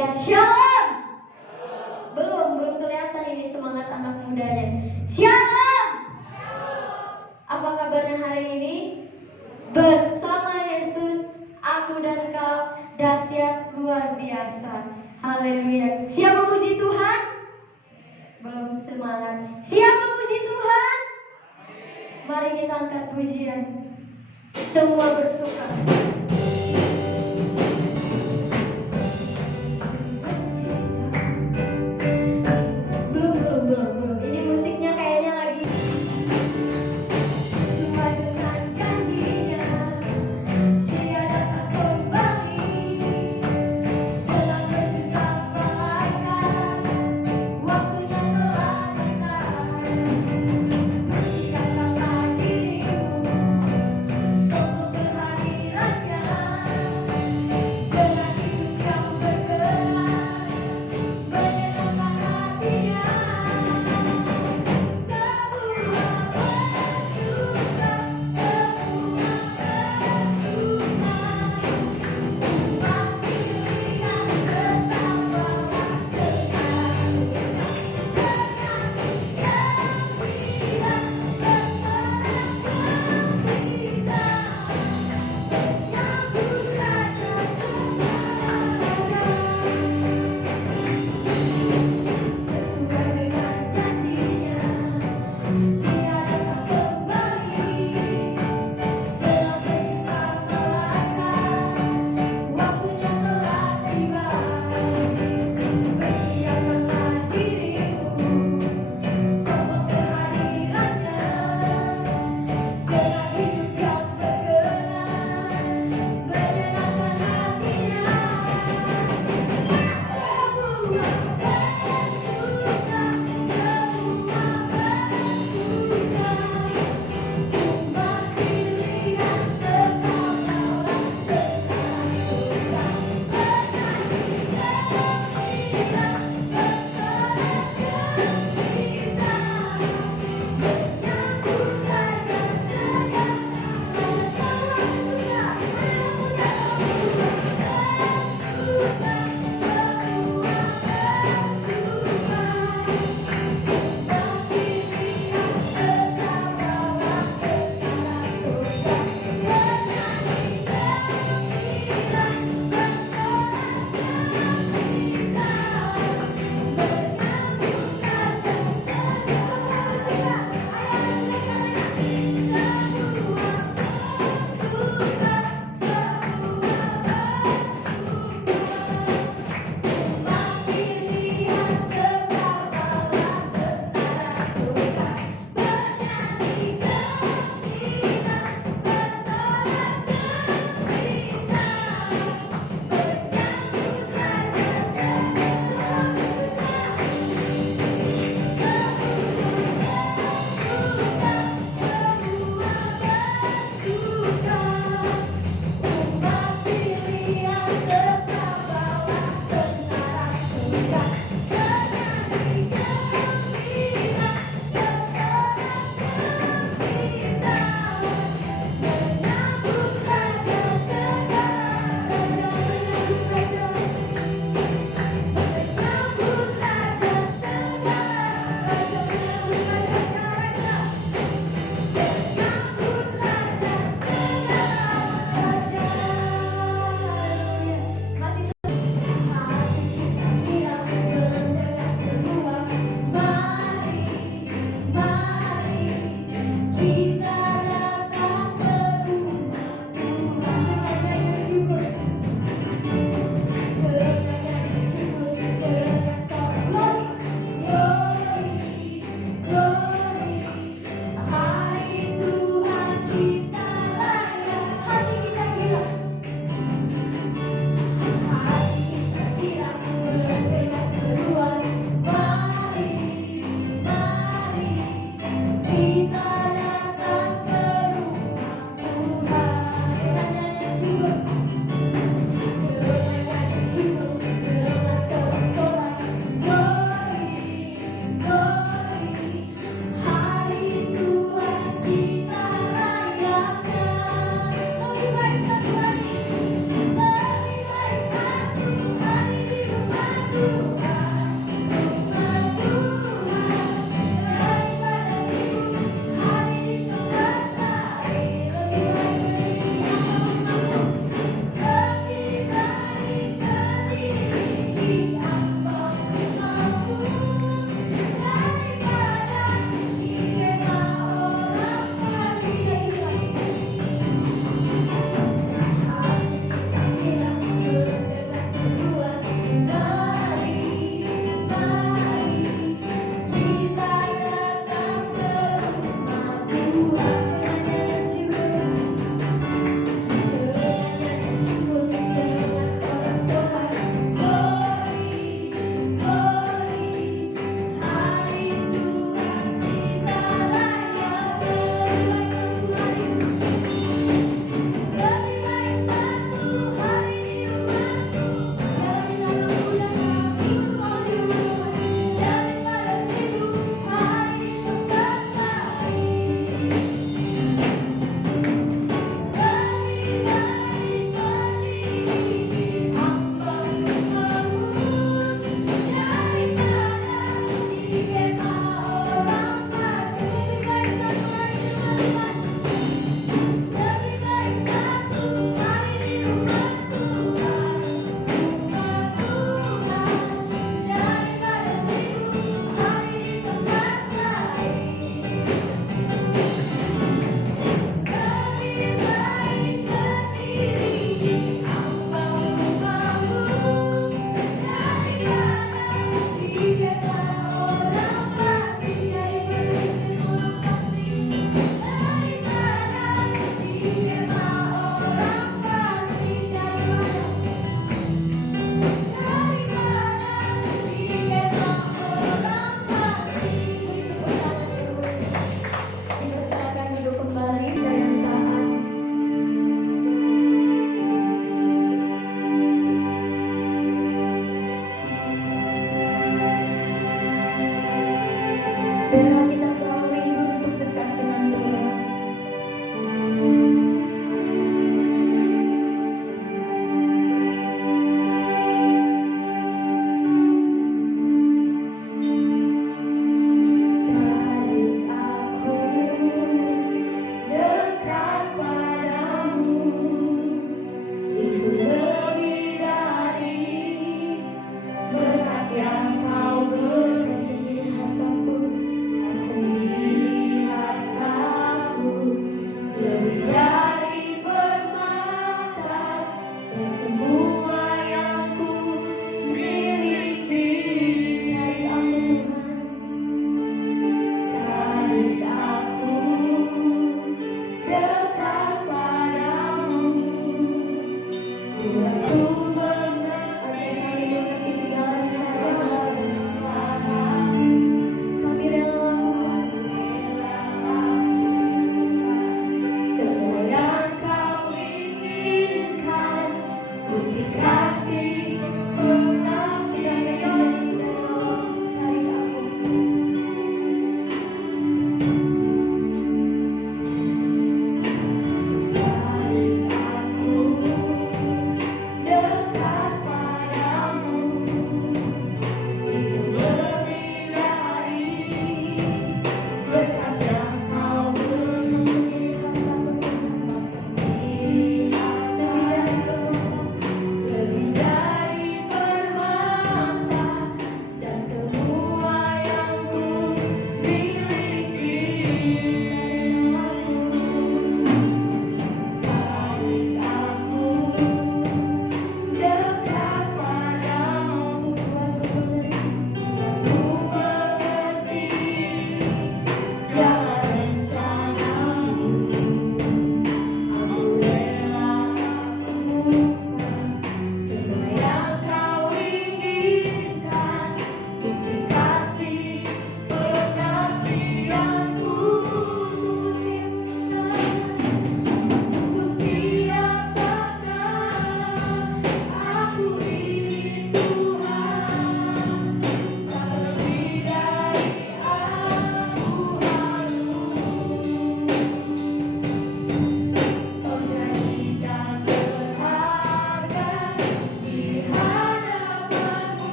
Ya, shalom. Belum kelihatan ini semangat anak mudanya. Shalom. Apa kabarnya hari ini? Bersama Yesus, aku dan kau dahsyat luar biasa. Haleluya. Siap memuji Tuhan? Belum semangat. Siap memuji Tuhan? Mari kita angkat pujian. Semua bersuka. Belum. Ini musiknya kayaknya lagi. Sesuai dengan janjinya, Dia datang kembali. Telah berjuta malaikat, waktunya telah dekat. Persiapkanlah dirimu, sosok kehadirannya.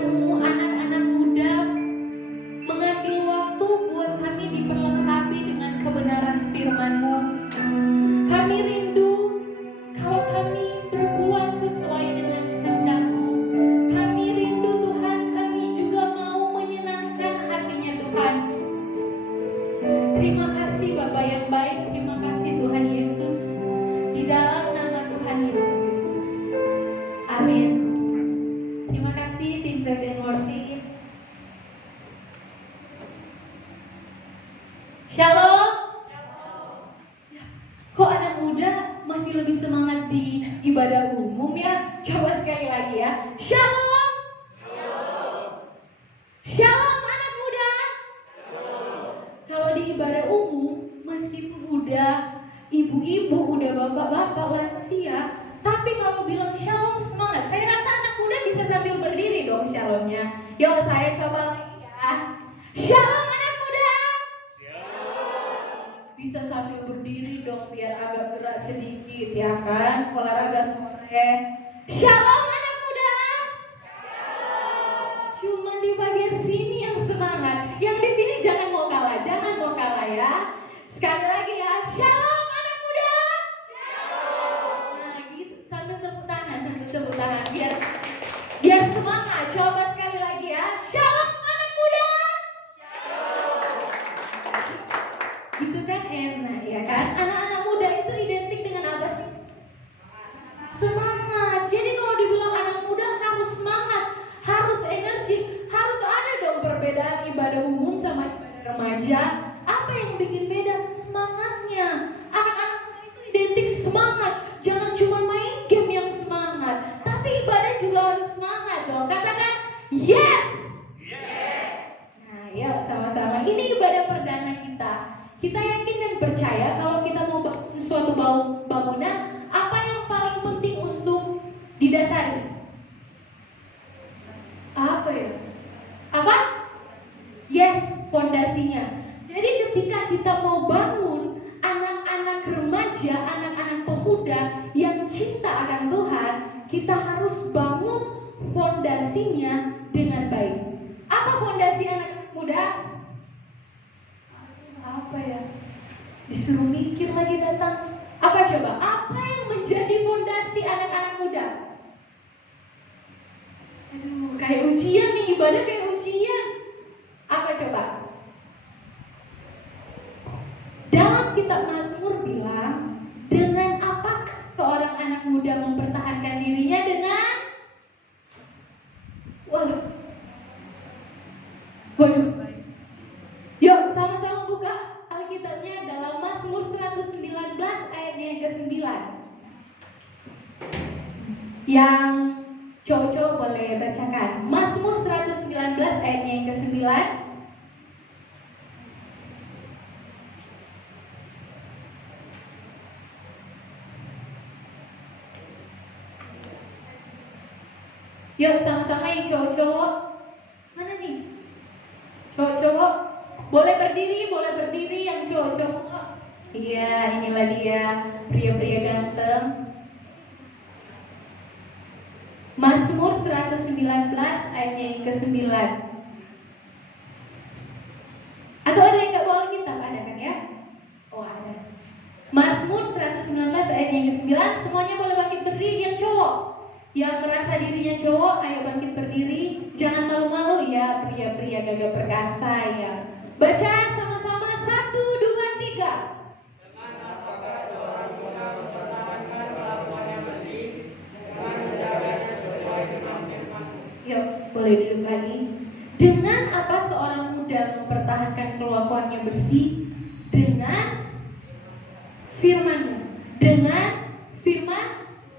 anakmu, anak-anak muda mengambil waktu buat kami diperlengkapi dengan kebenaran firman-Mu. Kami rindu kalau kami berbuat sesuai dengan kehendak-Mu. Kami rindu Tuhan, kami juga mau menyenangkan hatinya Tuhan. Terima kasih Bapa yang baik, terima kasih Tuhan Yesus. Di dalam nama Tuhan Yesus Kristus. Amin. Terima kasih tim Praise and Worship. Shalom. Kok anak muda masih lebih semangat di ibadah umum ya? Coba sekali lagi ya. Shalom. Shalom anak muda. Kalau di ibadah umum, meskipun udah ibu-ibu, udah bapak-bapak, lansia, tapi kalau bilang shalom semangat. Saya rasa anak muda bisa sambil berdiri dong shalomnya. Yuk saya coba lagi ya. Shalom anak muda. Bisa sambil berdiri dong biar agak gerak sedikit ya kan. Olahraga sore. Shalom anak muda. Cuman di bagian sini yang semangat. Yang di sini jangan mau kalah, jangan mau kalah ya. Sekali lagi ya. Shalom anak muda. Nah gitu sambil tepuk tangan biar semangat. Coba sekali lagi ya. Shalom anak muda. Gitu kan enak ya kan. Anak-anak muda itu identik dengan apa sih? Semangat. Jadi kalau dibilang anak muda harus semangat, harus energi, harus ada dong perbedaan ibadah umum sama ibadah remaja. Apa yang bikin beda? Semangatnya. Anak-anak muda itu identik semangat. Jangan cuma main game yang semangat, tapi ibadah juga harus semangat dong. Katakan yes. Nah yuk sama-sama. Ini ibadah perdana kita. Kita yakin dan percaya kalau kita mau bangun suatu bangunan, apa yang paling penting untuk didasari? Apa ya? Apa? Yes, fondasinya. Jadi ketika kita mau bangun anak-anak remaja, anak-anak pemuda yang cinta akan Tuhan, kita harus bangun fondasinya dengan baik. Apa fondasi anak muda? Apa ya? Disuruh mikir lagi datang. Apa coba? Apa yang menjadi fondasi anak-anak muda? Aduh, kayak ujian nih, ibadah kayak ujian. Apa coba? Dalam kitab Mazmur bilang, dengan apakah seorang anak muda mempertahankan dirinya dengan waduh. Yuk sama-sama buka Alkitabnya dalam Mazmur 119 ayatnya yang ke-9. Yang cowok-cowok boleh bacakan. Mazmur 119 ayatnya yang ke-9. Yuk sama-sama yang cowok-cowok. Mana nih? Cowok-cowok boleh berdiri yang cowok-cowok. Iya, inilah dia pria-pria ganteng. Mazmur 119 ayatnya yang ke-9. Atau ada yang gak bawa kitab? Ada kan ya? Oh ada. Mazmur 119 ayatnya yang ke-9. Semuanya boleh bangkit berdiri yang cowok. Yang merasa dirinya cowok, ayo bangkit berdiri. Jangan malu-malu ya, pria-pria gagah perkasa ya. Baca sama-sama 1, 2, 3. Dengan apakah seorang muda mempertahankan kelakuannya bersih dengan menjaganya sesuai dengan firman-Mu? Yuk, boleh duduk lagi. Dengan apa seorang muda mempertahankan kelakuannya bersih? Dengan firman-Nya. Dengan firman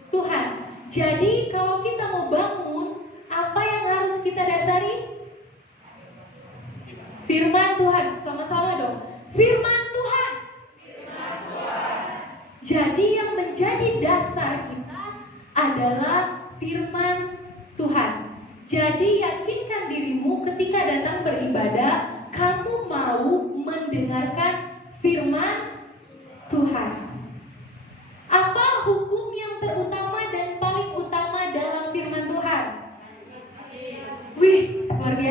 Tuhan. Jadi kalau kita mau bangun, apa yang harus kita dasari? Firman Tuhan. Sama-sama dong. Firman Tuhan. Jadi yang menjadi dasar kita adalah firman Tuhan. Jadi yakinkan dirimu ketika datang beribadah, kamu mau mendengarkan firman Tuhan. Apa hukum yang terutama dan paling utama dalam firman Tuhan? Wih,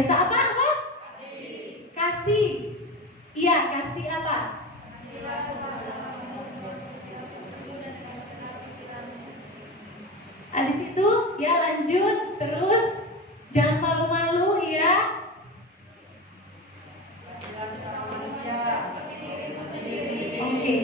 biasa apa? Kasih. Iya, kasih apa? Habis itu ya lanjut terus, jangan malu-malu ya. Oke.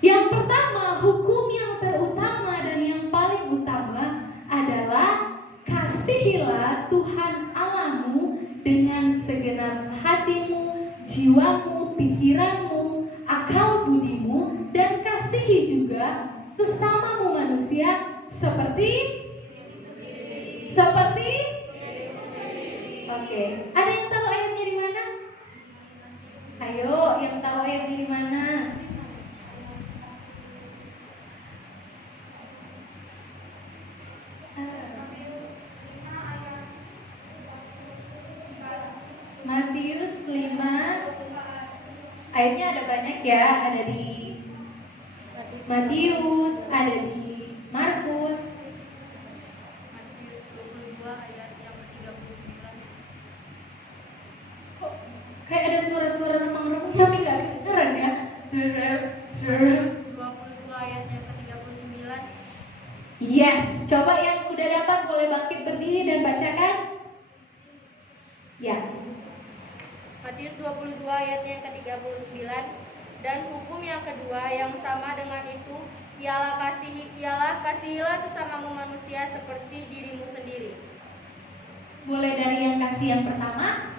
Yang pertama, hukum yang terutama dan yang paling utama adalah kasihilah Tuhan Allahmu dengan segenap hatimu, jiwamu, pikiranmu, akal budimu, dan kasihi juga sesamamu manusia seperti Oke. Ada yang tahu ayatnya di mana? Ayo, yang tahu ayatnya di mana? Matius 5. Ayatnya ada banyak ya, ada di Matius, ada di Markus. Matius 22 ayat yang ke-39. Kok kayak ada suara-suara remang-remang tapi nggak kedengeran ya? Matius 22 ayat yang ke-39. Yes, coba yang udah dapat boleh bangkit berdiri dan bacakan. Ya. Matius 22 ayat yang ke-39. Dan hukum yang kedua yang sama dengan itu ialah kasihilah sesamamu manusia seperti dirimu sendiri. Boleh dari yang kasih yang pertama?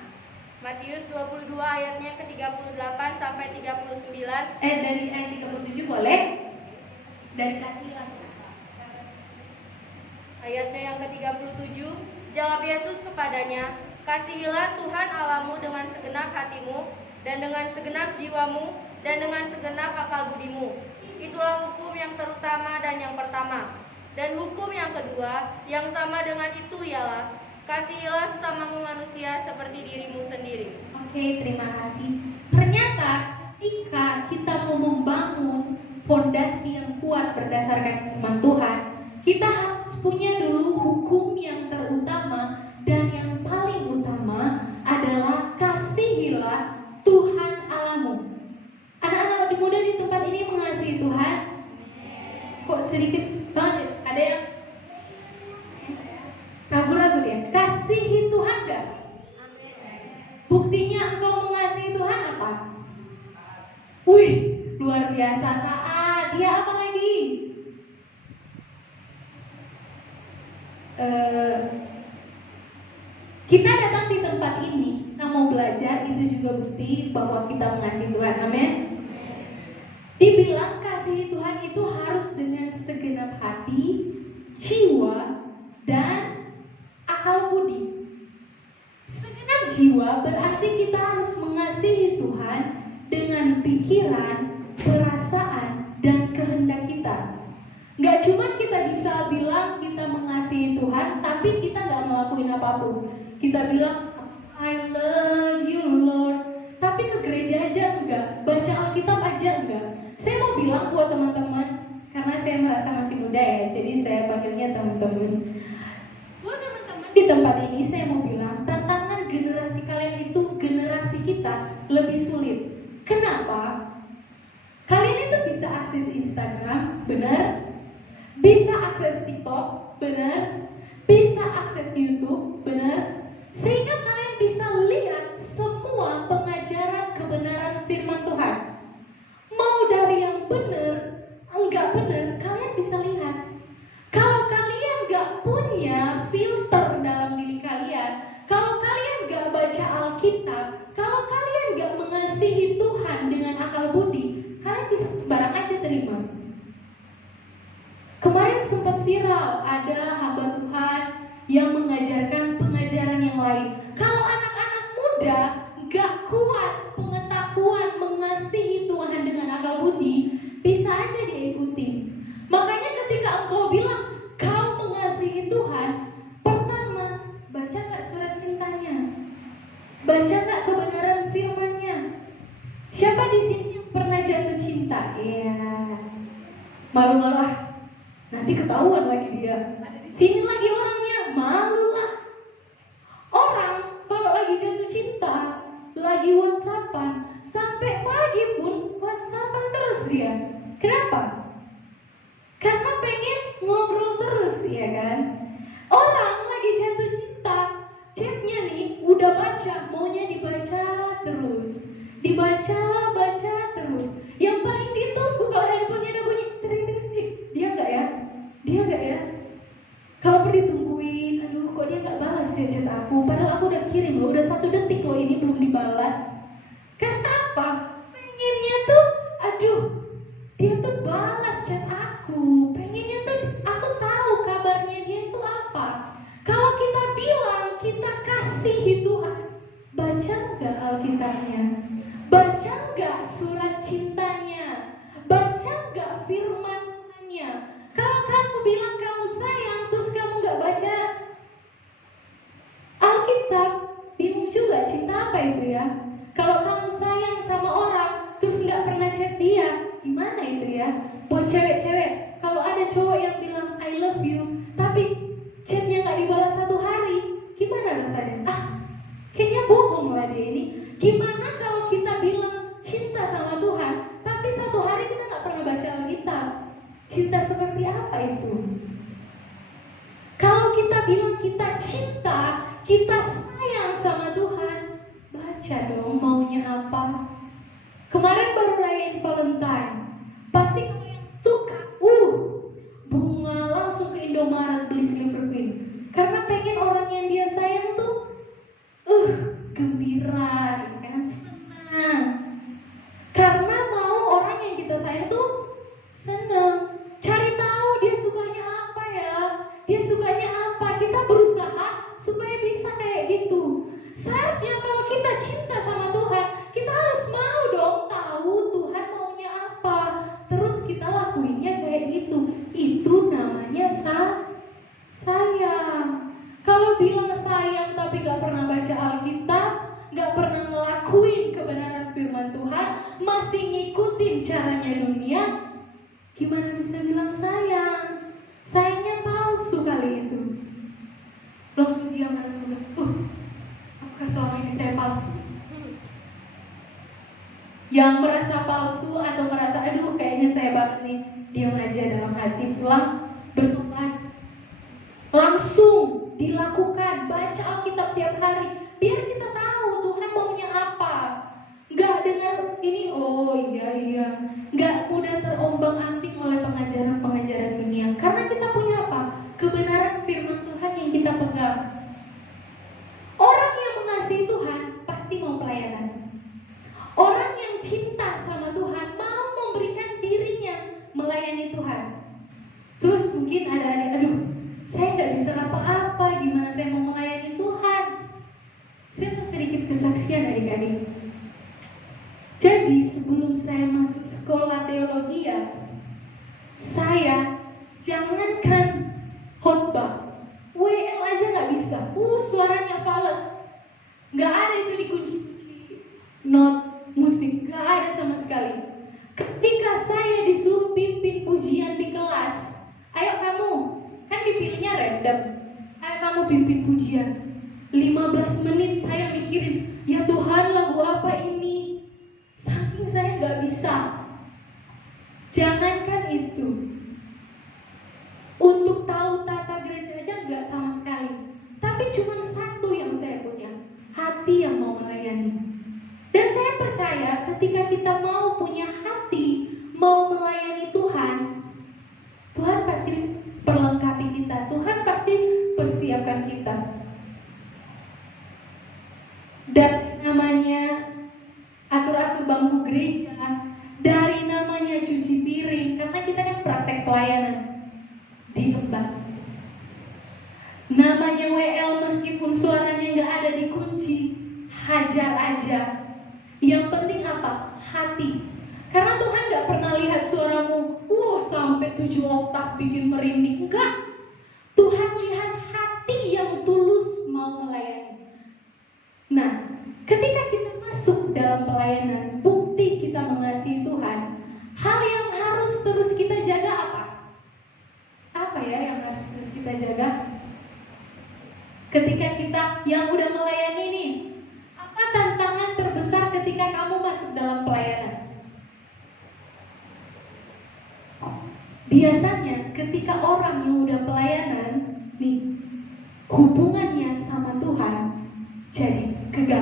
Matius 22 ayatnya ke-38 sampai 39. Dari ayat 37 boleh? Dari kasih yang Ayatnya yang ke-37, jawab Yesus kepadanya, kasihilah Tuhan Allahmu dengan segenap hatimu, dan dengan segenap jiwamu, dan dengan segenap akal budimu. Itulah hukum yang terutama dan yang pertama. Dan hukum yang kedua, yang sama dengan itu ialah, kasihilah sesamamu manusia seperti dirimu sendiri. Oke, terima kasih. Ternyata ketika kita mau membangun fondasi yang kuat berdasarkan firman Tuhan, kita harus punya dulu hukum yang terutama dan yang paling utama adalah kasihilah Tuhan Allahmu. Anak-anak muda di tempat ini mengasihi Tuhan? Kok sedikit banget? Ada yang ragu-ragu dia? Kasihi Tuhan gak? Buktinya engkau mengasihi Tuhan apa? Wih, luar biasa taat. Dia apa lagi? Kita datang di tempat ini, kita mau belajar, itu juga bukti bahwa kita mengasihi Tuhan. Amin. Dibilang kasihi Tuhan itu harus dengan segenap hati, jiwa, dan akal budi. Segenap jiwa berarti kita harus mengasihi Tuhan dengan pikiran, perasaan, dan kehendak kita. Gak cuma kita bisa bilang kita mengasihi Tuhan, tapi kita gak ngelakuin apapun. Kita bilang, I love you Lord, tapi ke gereja aja enggak, baca Alkitab aja enggak. Saya mau bilang buat teman-teman, karena saya merasa masih muda ya, jadi saya panggilnya teman-teman. Buat teman-teman di tempat ini, saya mau bilang, tantangan generasi kalian itu generasi kita lebih sulit. Kenapa? Kalian itu bisa akses Instagram, benar? Bisa akses TikTok, benar? Bisa akses YouTube, benar? Sehingga kalian bisa lihat semua pengajaran kebenaran firman Tuhan. Mau dari yang benar, enggak benar, kalian bisa lihat. Kalau kalian enggak punya filter dalam diri kalian, kalau kalian enggak baca Alkitab, kalau kalian enggak mengasihi Tuhan dengan akal budi, kalian bisa sembarang aja terima. Kemarin sempat viral, ada hamba Tuhan yang mengajarkan pengajaran yang lain. Kalau anak-anak muda gak kuat pengetahuan mengasihi Tuhan dengan akal budi, bisa aja diikuti. Makanya ketika engkau bilang kau mengasihi Tuhan, pertama, baca gak surat cintanya? Baca gak kebenaran firman-Nya? Siapa di sini yang pernah jatuh cinta? Iya. Malu-malu ah. Nanti ketahuan lagi dia. Sini lagi orangnya, malu lah. Orang kalau lagi baca, maunya dibaca terus. Dibaca terus. Yang paling ditunggu kalau handphonenya ada bunyi, tring. Dia enggak ya? Kalau perlu ditungguin, aduh kok dia nggak balas ya chat aku, padahal aku udah kirim loh, udah 1 detik loh ini belum dibalas. Karena apa? Pengennya tuh, aduh, dia tuh balas chat aku. Pengennya tuh aku tahu kabarnya dia itu apa. Kalau kita bilang kita kasihi Tuhan, baca nggak Alkitabnya? Baca nggak surat cintanya? Baca nggak firman Tuhannya? Kalau kamu bilang kamu sayang, terus kamu nggak baca Alkitab, bingung juga cinta apa itu ya? Kalau kamu sayang sama orang, terus nggak pernah chat dia, gimana itu ya? Buat cewek-cewek, kalau ada cowok yang bilang I love you, tapi chatnya nggak dibalas 1 hari, gimana rasanya? Kayaknya bohong lah dia ini. Gimana kalau kita bilang cinta sama Tuhan, tapi 1 hari kita nggak pernah baca Alkitab? Cinta seperti apa itu? Kalau kita bilang kita cinta, kita sayang sama Tuhan, baca dong maunya apa. Kemarin baru rayain Valentine. Pasti kalau yang suka, bunga langsung ke Indomaret beli Silver Queen. Karena pengen orang yang dia sayang tuh, gembira, kan, senang. Karena mau orang yang kita sayang tuh senang. Cari tahu dia sukanya apa ya, dia sukanya apa. Kita berusaha supaya bisa kayak gitu. Seharusnya kalau kita cinta sama Tuhan, kita harus mau dong tahu Tuhan maunya apa, terus kita lakuinnya kayak gitu. Itu namanya sayang. Kalau bilang sayang tapi gak pernah baca Alkitab, gak pernah ngelakuin kebenaran firman Tuhan, masih ngikutin caranya dunia, gimana bisa bilang sayang? Sayangnya palsu kali itu. Langsung diam dan apakah selama ini saya palsu? Yang merasa palsu atau merasa aduh kayaknya saya banget nih, diam aja dalam hati, pulang bertobat. Langsung dilakukan, baca Alkitab tiap hari, biar kita tahu Tuhan maunya apa. Nggak dengar ini, iya, nggak mudah terombang-ambing oleh pengajaran-pengajaran dunia. Karena kita punya apa? Kebenaran firman Tuhan yang kita pegang. Orang yang mengasihi Tuhan pasti mau pelayanan. Orang yang cinta sama Tuhan mau memberikan dirinya melayani Tuhan. Terus mungkin ada adik, saya nggak bisa apa-apa, gimana saya mau melayani Tuhan? Saya mau sedikit kesaksian adik-adik. Jadi sebelum saya masuk sekolah teologi ya, saya jangankan khotbah, WL aja nggak bisa. Suaranya fals, nggak ada itu dikunci not musik, nggak ada sama sekali. Ketika saya disuruh pimpin pujian di kelas, ayo kamu, kan dipilihnya random, ayo kamu pimpin pujian. 15 menit saya mikirin, ya Tuhan lagu apa ini? Saking saya nggak bisa. Jangankan itu, untuk tahu tata gereja aja nggak sama sekali. Tapi cuma satu yang saya punya, hati yang mau melayani. Dan saya percaya ketika kita mau punya hati, mau melayani Tuhan, Tuhan pasti perlengkapi kita, Tuhan pasti persiapkan kita. Dari namanya atur-atur bangku gereja, dari namanya cuci piring, karena kita kan praktek pelayanan di tempat. Namanya WL meskipun suaranya nggak ada dikunci, hajar aja. Yang penting apa? Hati. Karena Tuhan nggak pernah lihat suaramu, sampai 7 oktav bikin merinding. Enggak. Tuhan lihat hati yang tulus mau melayani. Nah, ketika kita masuk dalam pelayanan, bukti kita mengasihi Tuhan, hal yang harus terus kita jaga apa? Apa ya yang harus terus kita jaga? Ketika kita yang udah melayani nih, apa tantangan terbesar ketika kamu masuk dalam pelayanan? Biasanya ketika orang yang udah pelayanan nih, hubungannya sama Tuhan jadi kegagalan.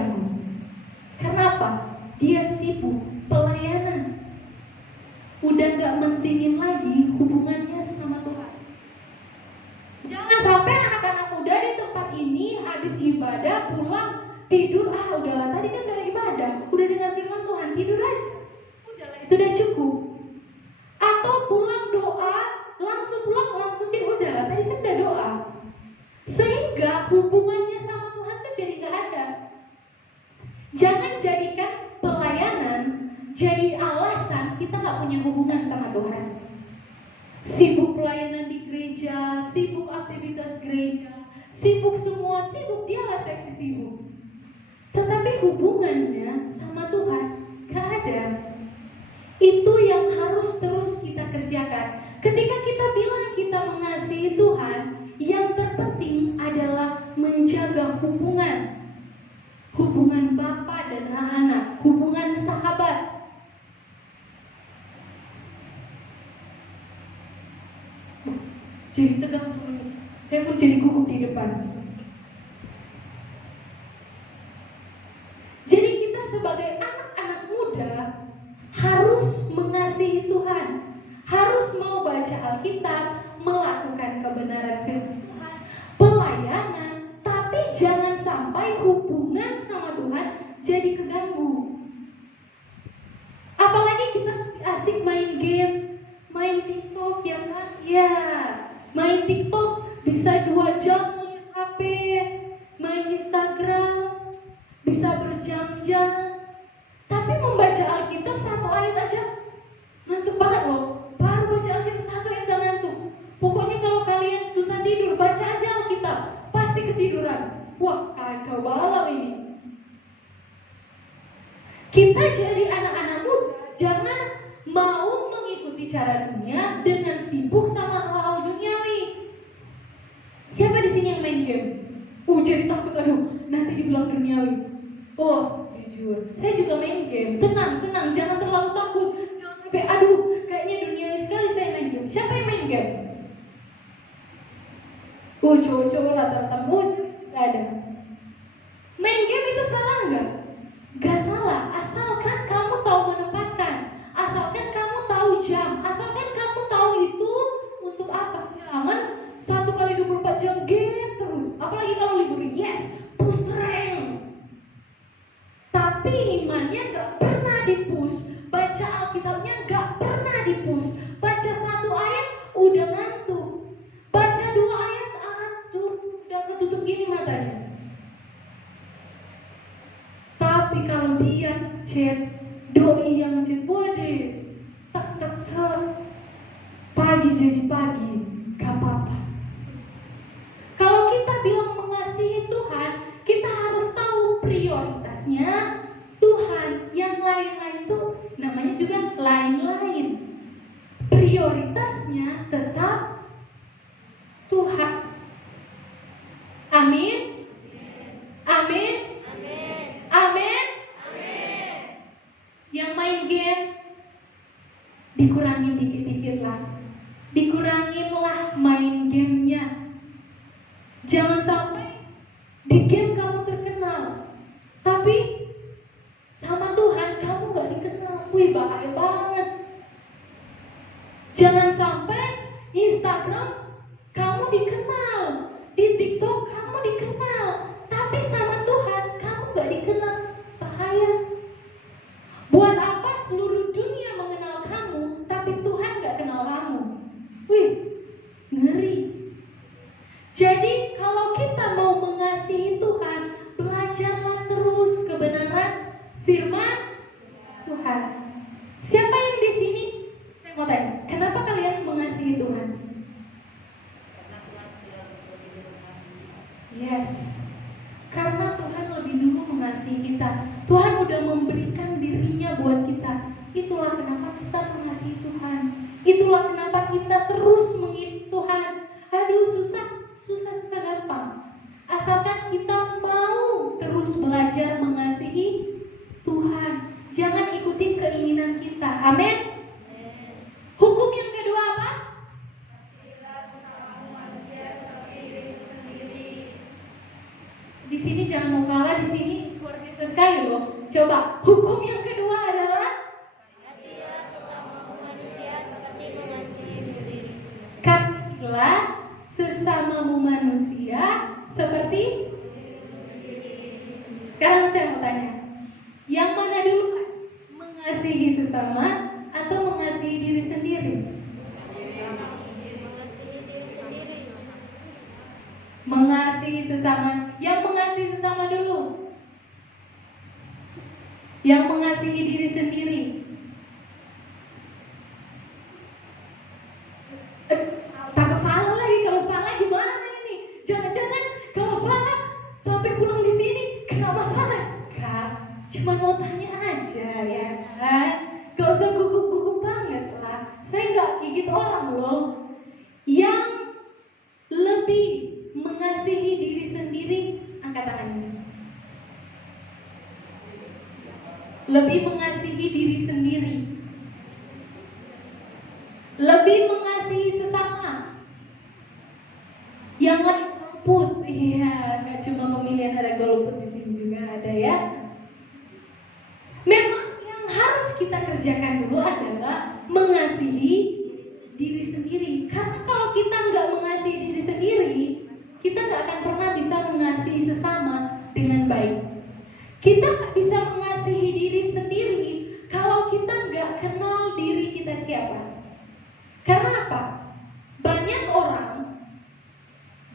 habis ibadah pulang tidur, udahlah tadi kan dari ibadah, udah dengar firman Tuhan, tidur aja, udahlah itu udah cukup. Atau pulang doa, langsung pulang langsung tidur, udahlah tadi kan udah doa. Sehingga hubungannya sama Tuhan tuh jadi gak ada. Jangan jadikan pelayanan jadi alasan kita gak punya hubungan sama Tuhan. Sibuk pelayanan di gereja, sibuk aktivitas gereja, sibuk semua, sibuk, dialah seksi sibuk. Tetapi hubungannya sama Tuhan gak ada. Itu yang harus terus kita kerjakan. Ketika kita bilang kita mengasihi Tuhan, yang terpenting adalah menjaga hubungan. Hubungan bapa dan anak, hubungan sahabat. Jadi tegang semuanya. Saya pun jadi gugup di depan. Jadi kita sebagai anak-anak muda harus mengasihi Tuhan, harus mau baca Alkitab, melakukan kebenaran firman Tuhan, pelayanan, tapi jangan sampai hubungan sama Tuhan jadi keganggu. Apalagi kita asik main game, main TikTok, ya kan? Ya, main TikTok bisa 2 jam lihat HP, main Instagram bisa berjam-jam. Tapi membaca Alkitab 1 ayat aja ngantuk banget loh. Baru baca Alkitab 1 ayat udah ngantuk. Pokoknya kalau kalian susah tidur, baca aja Alkitab, pasti ketiduran. Wah, kacau balau ini. Kita jadi anak-anak muda jangan mau mengikuti cara dunia dengan sibuk sama hal-hal duniawi. Siapa di sini yang main game? Jadi takut, nanti dibilang duniawi. Oh, jujur, saya juga main game. Tenang, jangan terlalu takut. Jangan sampai, kayaknya duniawi sekali saya main game. Siapa yang main game? Cowok-cowok rata-rata gak ada. Main game itu salah nggak? Gak salah, asalkan kamu tahu menempatkan, asalkan kamu tahu jam, asalkan kamu tahu itu untuk apa. Jangan 1 kali 24 jam game terus. Apalagi kalau libur, yes, push rank. Tapi imannya gak pernah dipus, baca Alkitabnya gak pernah dipus. Baca 1 ayat udah ngantuk, baca 2 ayat udah ketutup gini matanya. Tapi kalau dia chat, doi yang chat, tak, pagi jadi pagi, gak apa-apa. Kalau kita bilang mengasihi Tuhan, kita harus tahu prioritasnya Tuhan. Yang lain-lain tuh namanya juga lain-lain. Prioritasnya tetap Tuhan. Amin. Amin. Amin. Yang main game dikurangin dikit-dikit lah. Dikuranginlah main gamenya. Jangan sampai di game kamu terkenal, tapi sama Tuhan kamu gak dikenal. Wih, bahaya banget. Jangan sampai Instagram kamu dikenal, di TikTok kamu dikenal, tapi sama Tuhan kamu gak dikenal. Bahaya. Buat apa seluruh dunia mengenal kamu, tapi Tuhan gak kenal kamu? Wih, ngeri. Jadi kalau kita mau mengasihi Tuhan, belajarlah terus kebenaran firman Tuhan. Siapa yang di sini? Saya mau tanya, kenapa kalian mengasihi Tuhan? Yes, karena Tuhan lebih dulu mengasihi kita. Tuhan udah memberikan dirinya buat kita. Itulah kenapa kita mengasihi Tuhan. Itulah kenapa kita terus mengikuti Tuhan. Susah gampang. Asalkan kita mau terus belajar mengasihi Tuhan. Jangan ikuti keinginan kita. Amin. Hukum yang kedua apa? Di sini jangan mau kalah, di sini luar biasa sekali loh. Coba, hukum yang kedua adalah Kasihilah sesamamu manusia seperti mengasihi diri. kasihilah sesamamu manusia seperti yang mengasihi diri sendiri. Takut salah lagi, kalau salah gimana ini? Jangan-jangan kalau salah sampai pulang di sini kena masalah. Kak, cuma mau tanya aja ya kan? Gak usah gugup-gugup banget lah. Saya gak gigit orang loh. Yang lebih mengasihi diri sendiri, angkat tangan ini. Lebih mengasihi diri sendiri, lebih mengasihi sesama. Yang lain golput, iya, nggak cuma pemilihan ada golput di sini juga ada ya. Memang yang harus kita kerjakan dulu adalah mengasihi diri sendiri. Karena kalau kita nggak mengasihi diri sendiri, kita nggak akan pernah bisa mengasihi sesama dengan baik. Kita nggak bisa mengasihi diri sendiri kalau kita nggak kenal diri kita siapa. Karena apa? Banyak orang,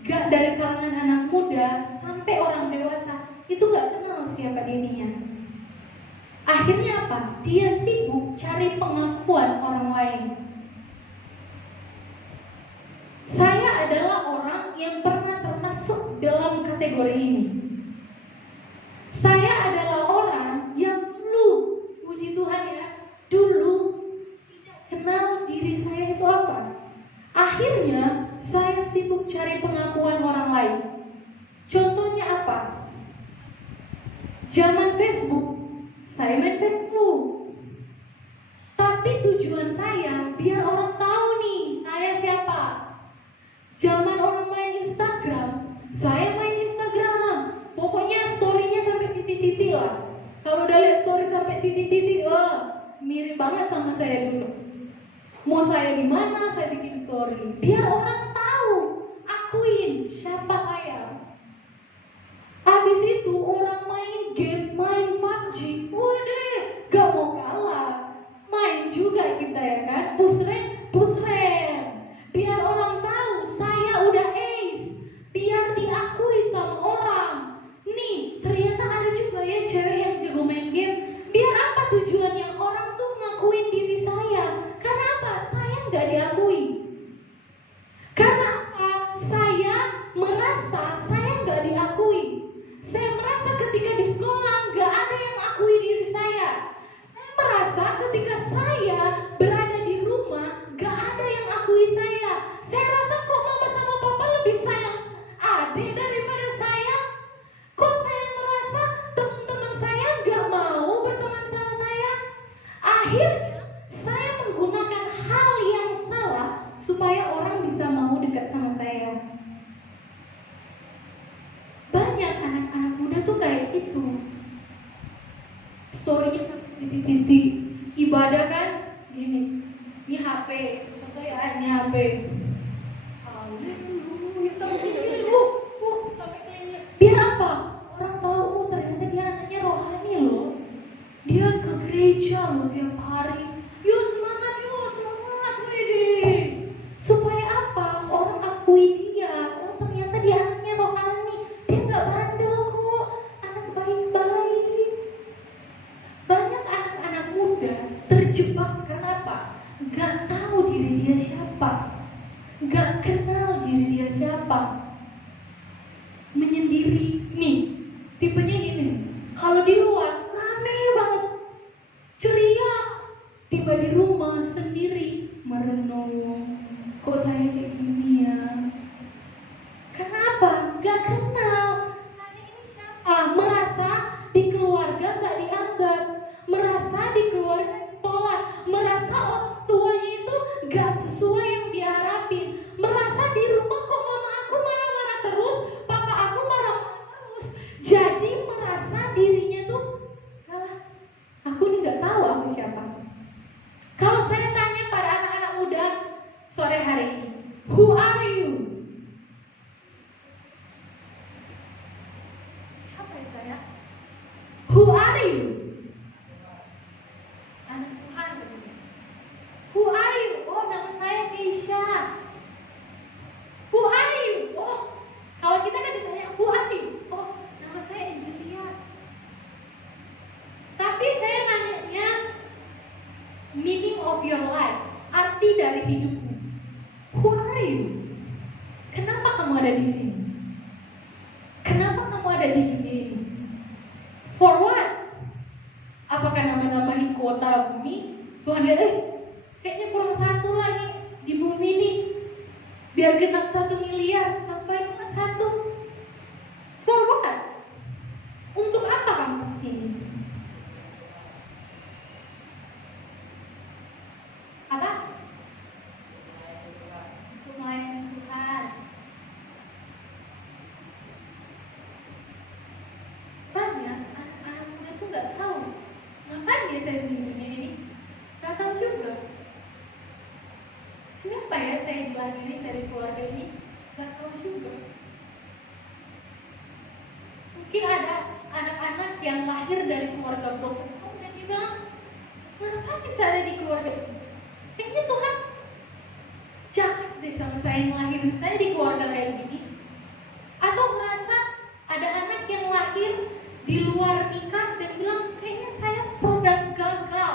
gak dari kalangan anak muda sampai orang dewasa, itu gak kenal siapa dirinya. Akhirnya apa? Dia sibuk cari pengakuan orang lain. Saya adalah orang yang pernah termasuk dalam kategori ini. Saya adalah orang yang dulu, puji Tuhan ya, dulu tidak kenal diri saya itu apa. Akhirnya saya sibuk cari pengakuan orang lain. Contohnya apa? Zaman Facebook, saya main Facebook. Tapi tujuan saya biar orang tahu nih saya siapa. Zaman orang main Instagram, saya main Instagram. Pokoknya story-nya sampai titik-titik lah. Kalau udah lihat story sampai titik-titik, mirip banget sama saya dulu. Mau saya di mana, saya bikin story. Biar orang tahu, akuin siapa saya. Habis itu orang main game, main PUBG. Waduh, gak mau kalah. Main juga kita ya kan, push rank. Biar orang tahu saya udah ace. Biar diakui sama orang. Nih, ternyata ada juga ya cewek yang jago main game. Biar apa tujuannya? Orang tuh ngakuin diri saya. Karena apa? Saya nggak diakui. Karena apa? Saya merasa saya nggak diakui. Saya merasa ketika di sekolah nggak ada yang akui diri saya. Saya merasa ketika saya berada di rumah nggak ada yang akui saya. Saya rasa kok mama sama papa lebih sayang adik daripada saya. Kok saya merasa teman-teman saya nggak mau berteman sama saya. Akhirnya saya menggunakan hal yang salah supaya orang bisa mau dekat sama saya. Banyak anak-anak muda tuh kayak gitu. Story-nya sampai titik-titik. Ibadah kan gini. Ini HP, contoh ya, ini HP. Haleluya, sampai ini sampai kayaknya. Biar apa? Orang tahu ternyata dia anaknya rohani loh. Dia ke gereja loh tiap hari. Yuk semangat, wede. Supaya apa? Orang akui dia. Oh ternyata dia anaknya rohani. Dia gak bandel kok. Anak baik-baik. Banyak anak-anak muda terjebak. Kenapa? Gak tahu diri dia siapa. Gak kenal diri dia siapa. Menyendiri. Nih, tipenya gini. Kalau di luar rame banget, ceria. Tiba di rumah sendiri merenung. Kok saya kayak gini ya? Kenapa? Gak kenal. Saya ini siapa? Merasa di keluarga gak dianggap. Merasa di keluarga ditolak. Merasa orang tuanya itu gak sesuai yang diharapin. Merasa di rumah kok mama aku marah-marah terus, papa aku marah-marah terus. Jadi merasa dirinya tuh, aku ini gak tahu aku siapa. Kalau saya tanya pada anak-anak muda sore hari ini, who are you? Siapa ya saya? Who are you? Anak Tuhan begitu. Who are you? Oh, nama saya Keisha. Who are you? Oh, kalau kita kan ditanya who are you? Oh, nama saya Angelia. Tapi saya ada di dunia ini. For what? Apakah nama-namain kuota bumi? Tuhan lihat, kayaknya kurang satu lagi di bumi ini. Biar genap 1 miliar, tambahin 1. For what? Untuk apa kamu di sini? Apa? Untuk melayani Tuhan. Banyak anak-anak muda tuh nggak tahu ngapain dia saya di dunia ini. Nggak tahu juga. Kenapa ya saya dilahirin dari keluarga ini? Nggak tahu juga. Mungkin ada anak-anak yang lahir dari keluarga broken home dan dia bilang, kenapa bisa ada di keluarga ini? Kayaknya Tuhan jahat deh sama saya yang lahirin saya di keluarga kayak gini. Atau merasa ada anak yang lahir di luar nikah dan bilang, kayaknya saya produk gagal.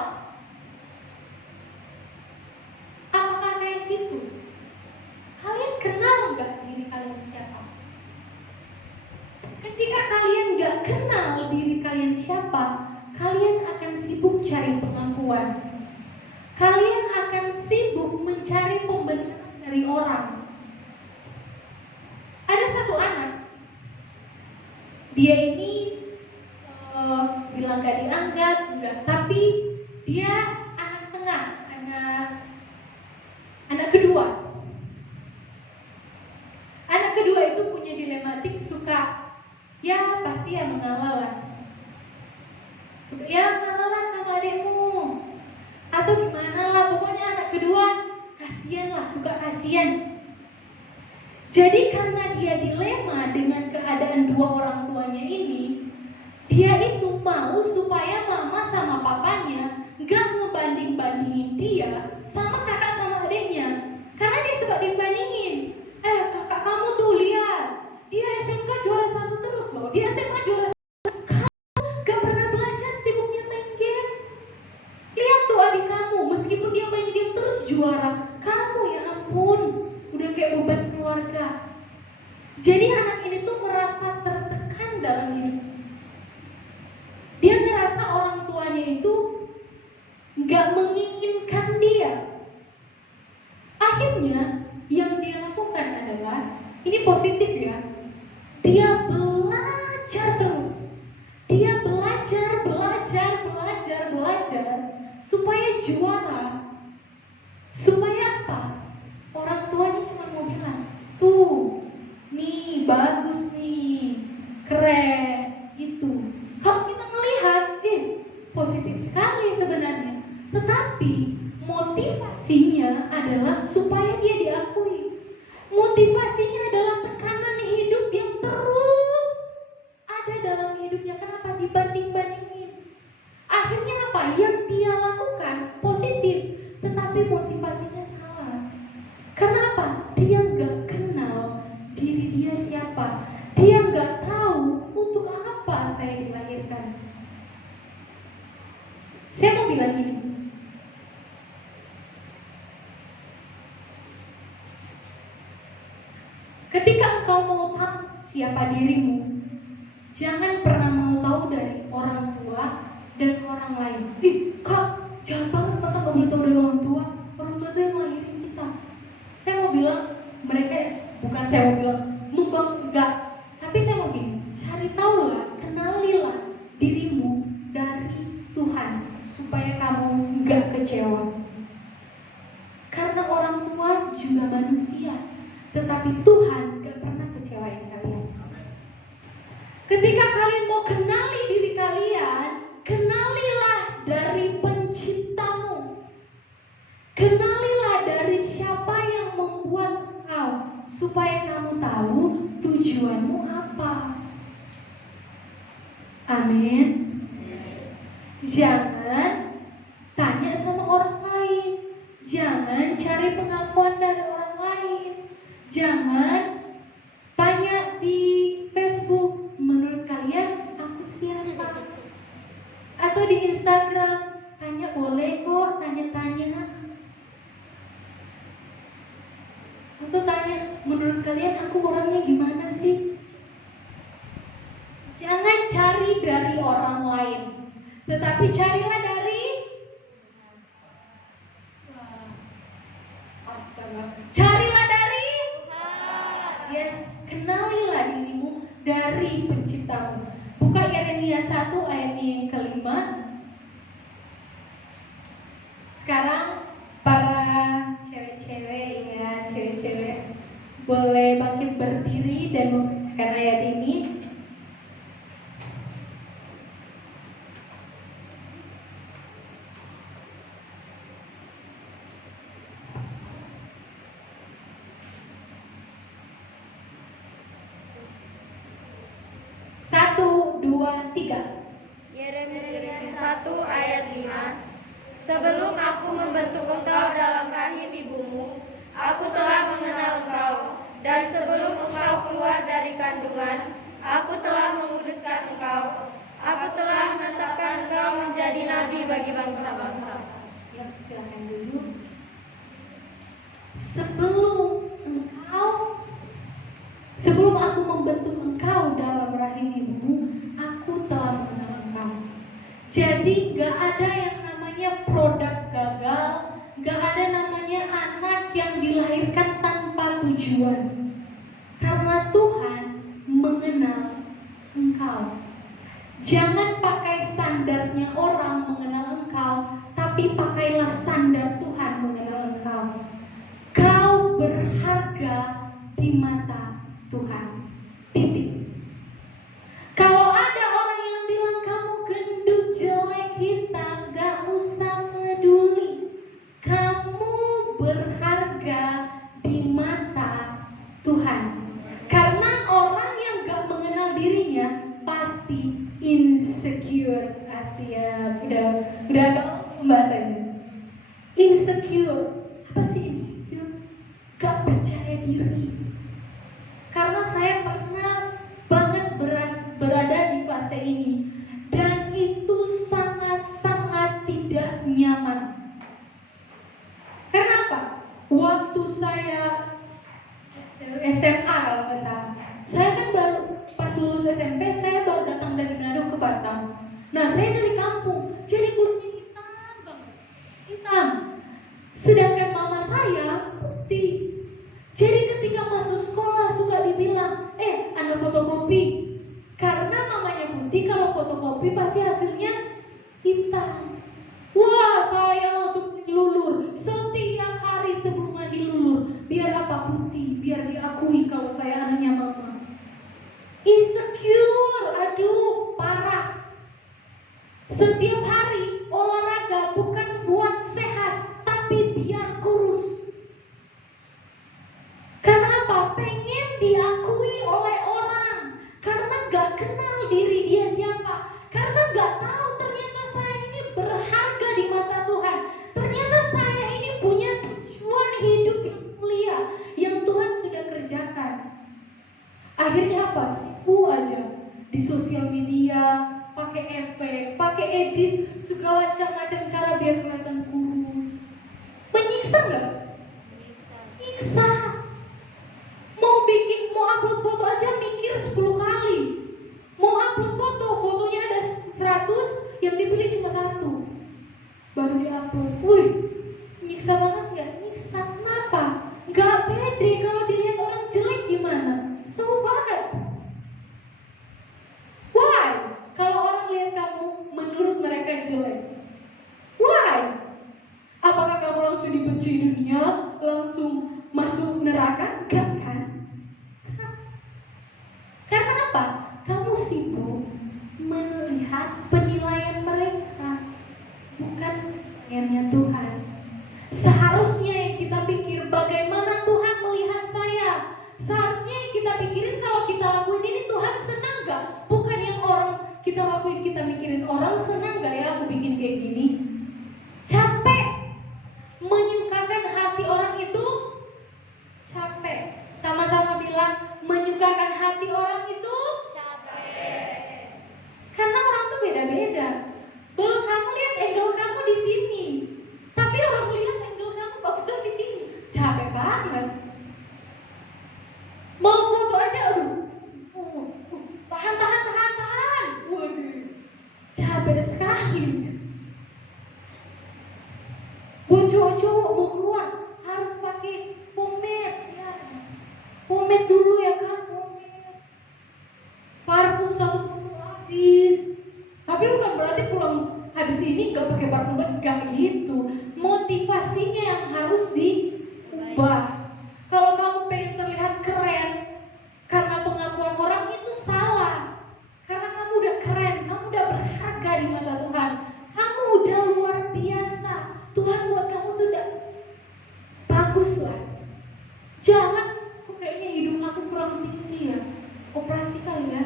Apakah kayak gitu? Kalian kenal nggak diri kalian siapa? Ketika kalian nggak kenal diri kalian siapa, kalian akan sibuk cari pengakuan. Kalian akan sibuk mencari pembenaran dari orang. Ada satu anak, dia ini bilang gak dianggap, enggak, tapi dia anak tengah, anak kedua. Anak kedua itu punya dilematik, suka ya pasti ya mengalah lah. Suka ya mengalah lah sama adikmu. Atau gimana lah, pokoknya anak kedua kasihan lah, suka kasihan. Jadi karena dia dilema dengan keadaan dua orang tuanya ini, dia itu mau supaya mama sama papanya gak ngebanding-bandingin dia sama kakak sama adiknya. Karena dia suka dibandingin. Kakak kamu tuh lihat, dia SMK juara 1 terus loh, dia SMA juara 1. Kamu gak pernah belajar, sibuknya main game. Lihat tuh adik kamu, meskipun dia main game terus juara, kamu ya ampun, udah kayak beban keluarga. Jadi anak ini tuh merasa tertekan dalam hidup. Dia ngerasa orang tuanya itu gak menginginkan dia. Akhirnya yang dia lakukan adalah, ini positif ya, dia belajar terus. Dia belajar supaya juara. Supaya apa? Orang tuanya cuma mau bilang, tuh, nih bagus nih, keren, gitu. Kalau kita ngelihat, positif sekali sebenarnya. Tetapi motivasinya adalah supaya dia diakui. Motivasinya adalah tekanan hidup yang terus ada dalam hidupnya. Kenapa? Dibanding-bandingin. Akhirnya apa? Yang dia lakukan positif, tetapi motivasinya salah. Karena apa? Dia nggak kenal diri dia siapa. Dia nggak tahu untuk apa saya dilahirkan. Saya mau bilang gini. Ketika engkau mau tahu siapa dirimu, jangan pernah mau tahu dari orang tua dan orang lain. Kak, jahat banget, masa gak boleh tahu dari orang tua? Orang tua itu yang ngelahirin kita. Saya mau bilang, mereka, bukan saya mau bilang numpang, enggak. Tapi saya mau gini, cari tahulah, kenalilah dirimu dari Tuhan, supaya kamu enggak kecewa. Karena orang tua juga manusia, tetapi Tuhan gak pernah kecewain kalian. Ketika kalian mau kenali diri kalian, kenalilah dari penciptamu. Kenalilah dari siapa yang membuat engkau, supaya kamu tahu tujuanmu apa. Amin. Jangan tanya sama orang lain. Jangan cari pengakuan dari orang lain. Jangan tanya di Facebook, menurut kalian aku siapa? Atau di Instagram, tanya boleh kok, tanya-tanya. Atau tanya, menurut kalian aku orangnya gimana sih? Jangan cari dari orang lain, tetapi carilah dari Astaga. Carilah dari Yes, kenalilah dirimu dari penciptamu. Buka Yeremia 1 ayatnya yang kelima. Sekarang para cewek-cewek ya, cewek-cewek boleh bangkit berdiri dan membacakan ayat ini. Satu, dua, tiga. Yeremia 1 ayat 5. Sebelum aku membentuk engkau dalam rahim ibumu, aku telah mengenal engkau, dan sebelum engkau keluar dari kandungan, aku telah menguduskan engkau. Aku telah menetapkan engkau menjadi nabi bagi bangsa-bangsa. Ya, silakan dulu. Sebelum aku membentuk engkau dalam rahim ibumu, aku telah mengenal engkau. Jadi gak ada yang namanya produk gagal, gak ada namanya anak yang dilahirkan tanpa tujuan. Karena Tuhan mengenal engkau. Jangan pakai standarnya orang mengenal engkau, tapi pakailah standar Tuhan mengenal engkau. Kau berharga di mata Tuhan. Titik. Kalau ada orang yang bilang kamu gendut, jelek, hitam, gak usah peduli. Kamu berharga di mata Tuhan. Karena orang yang gak mengenal dirinya pasti insecure. Asia udah pembahasannya. Insecure. Apa sih insecure? Gak percaya diri. Karena saya pernah banget berada di fase ini, dan itu sangat-sangat tidak nyaman. Karena apa? Waktu saya SMA kalau nggak salah, saya kan baru pas lulus SMP, saya baru datang dari Manado ke Batam. Nah, saya dari kampung, jadi kulitnya hitam banget, hitam. Sedangkan mama saya putih. Jadi ketika masuk sekolah suka dibilang, anak fotokopi. Karena mamanya putih, kalau fotokopi pasti hasilnya hitam. Wah, saya langsung dilulur. Setiap hari sebelum mandi lulur. Biar apa? Putih. Biar diakui kalau saya anaknya mama. Insecure, aduh, parah. Setiap hari olahraga bukan buat sehat, tapi biar kurus. Karena apa? Pengen diakui oleh orang. Karena gak kenal diri dia siapa. Karena gak tahu ternyata saya ini berharga di mata Tuhan. Ternyata saya ini punya tujuan hidup yang mulia yang Tuhan sudah kerjakan. Akhirnya apa? Sipu aja di sosial media, pakai efek, pakai edit, segala macam cara biar kelihatan kurus. Menyiksa gak? Menyiksa. Mau upload foto aja mikir 10 kali. Mau upload fotonya ada 100, yang dipilih cuma 1. Baru diupload. Wih, nyiksa banget gak? Nyiksa, kenapa? Gak pede kalau dilihat orang jelek gimana? So what? Why? Kalau orang lihat kamu menurut mereka jelek, why? Apakah kamu langsung dibenci dunia? Langsung masuk neraka? Gak kan? Karena apa? Kamu sibuk melihat penilaian mereka, bukan penilaiannya Tuhan. Seharusnya yang kita pikir bagaimana Tuhan melihat saya. Seharusnya yang kita pikirin kalau kita lakuin ini Tuhan senang gak? Bukan yang orang kita lakuin kita mikirin orang senang gak ya aku bikin kayak gini. Capek. Menyukakan hati orang itu capek. Sama-sama bilang, menyukakan hati orang itu capek. Karena orang tuh beda-beda. Bahwa kamu lihat angle kamu di sini, tapi orang lihat angle kamu bagusnya di sini. Capek banget. Mau foto aja, aduh, tahan. capek sekali. Buat cowok-cowok mau keluar harus pakai pomade ya. Pomade dulu ya kan, pomade. Parfum satu botol habis. Tapi bukan berarti pulang habis ini gak pakai parfum lagi, gak gitu. Motivasinya yang harus diubah. Kalau kamu pengen terlihat keren karena pengakuan orang, itu salah. Karena kamu udah keren, kamu udah berharga di mata Tuhan. Kamu udah luar biasa. Tuhan buat kamu tuh udah bagus lah. Jangan, kok kayaknya hidung aku kurang tinggi ya, operasi kali ya.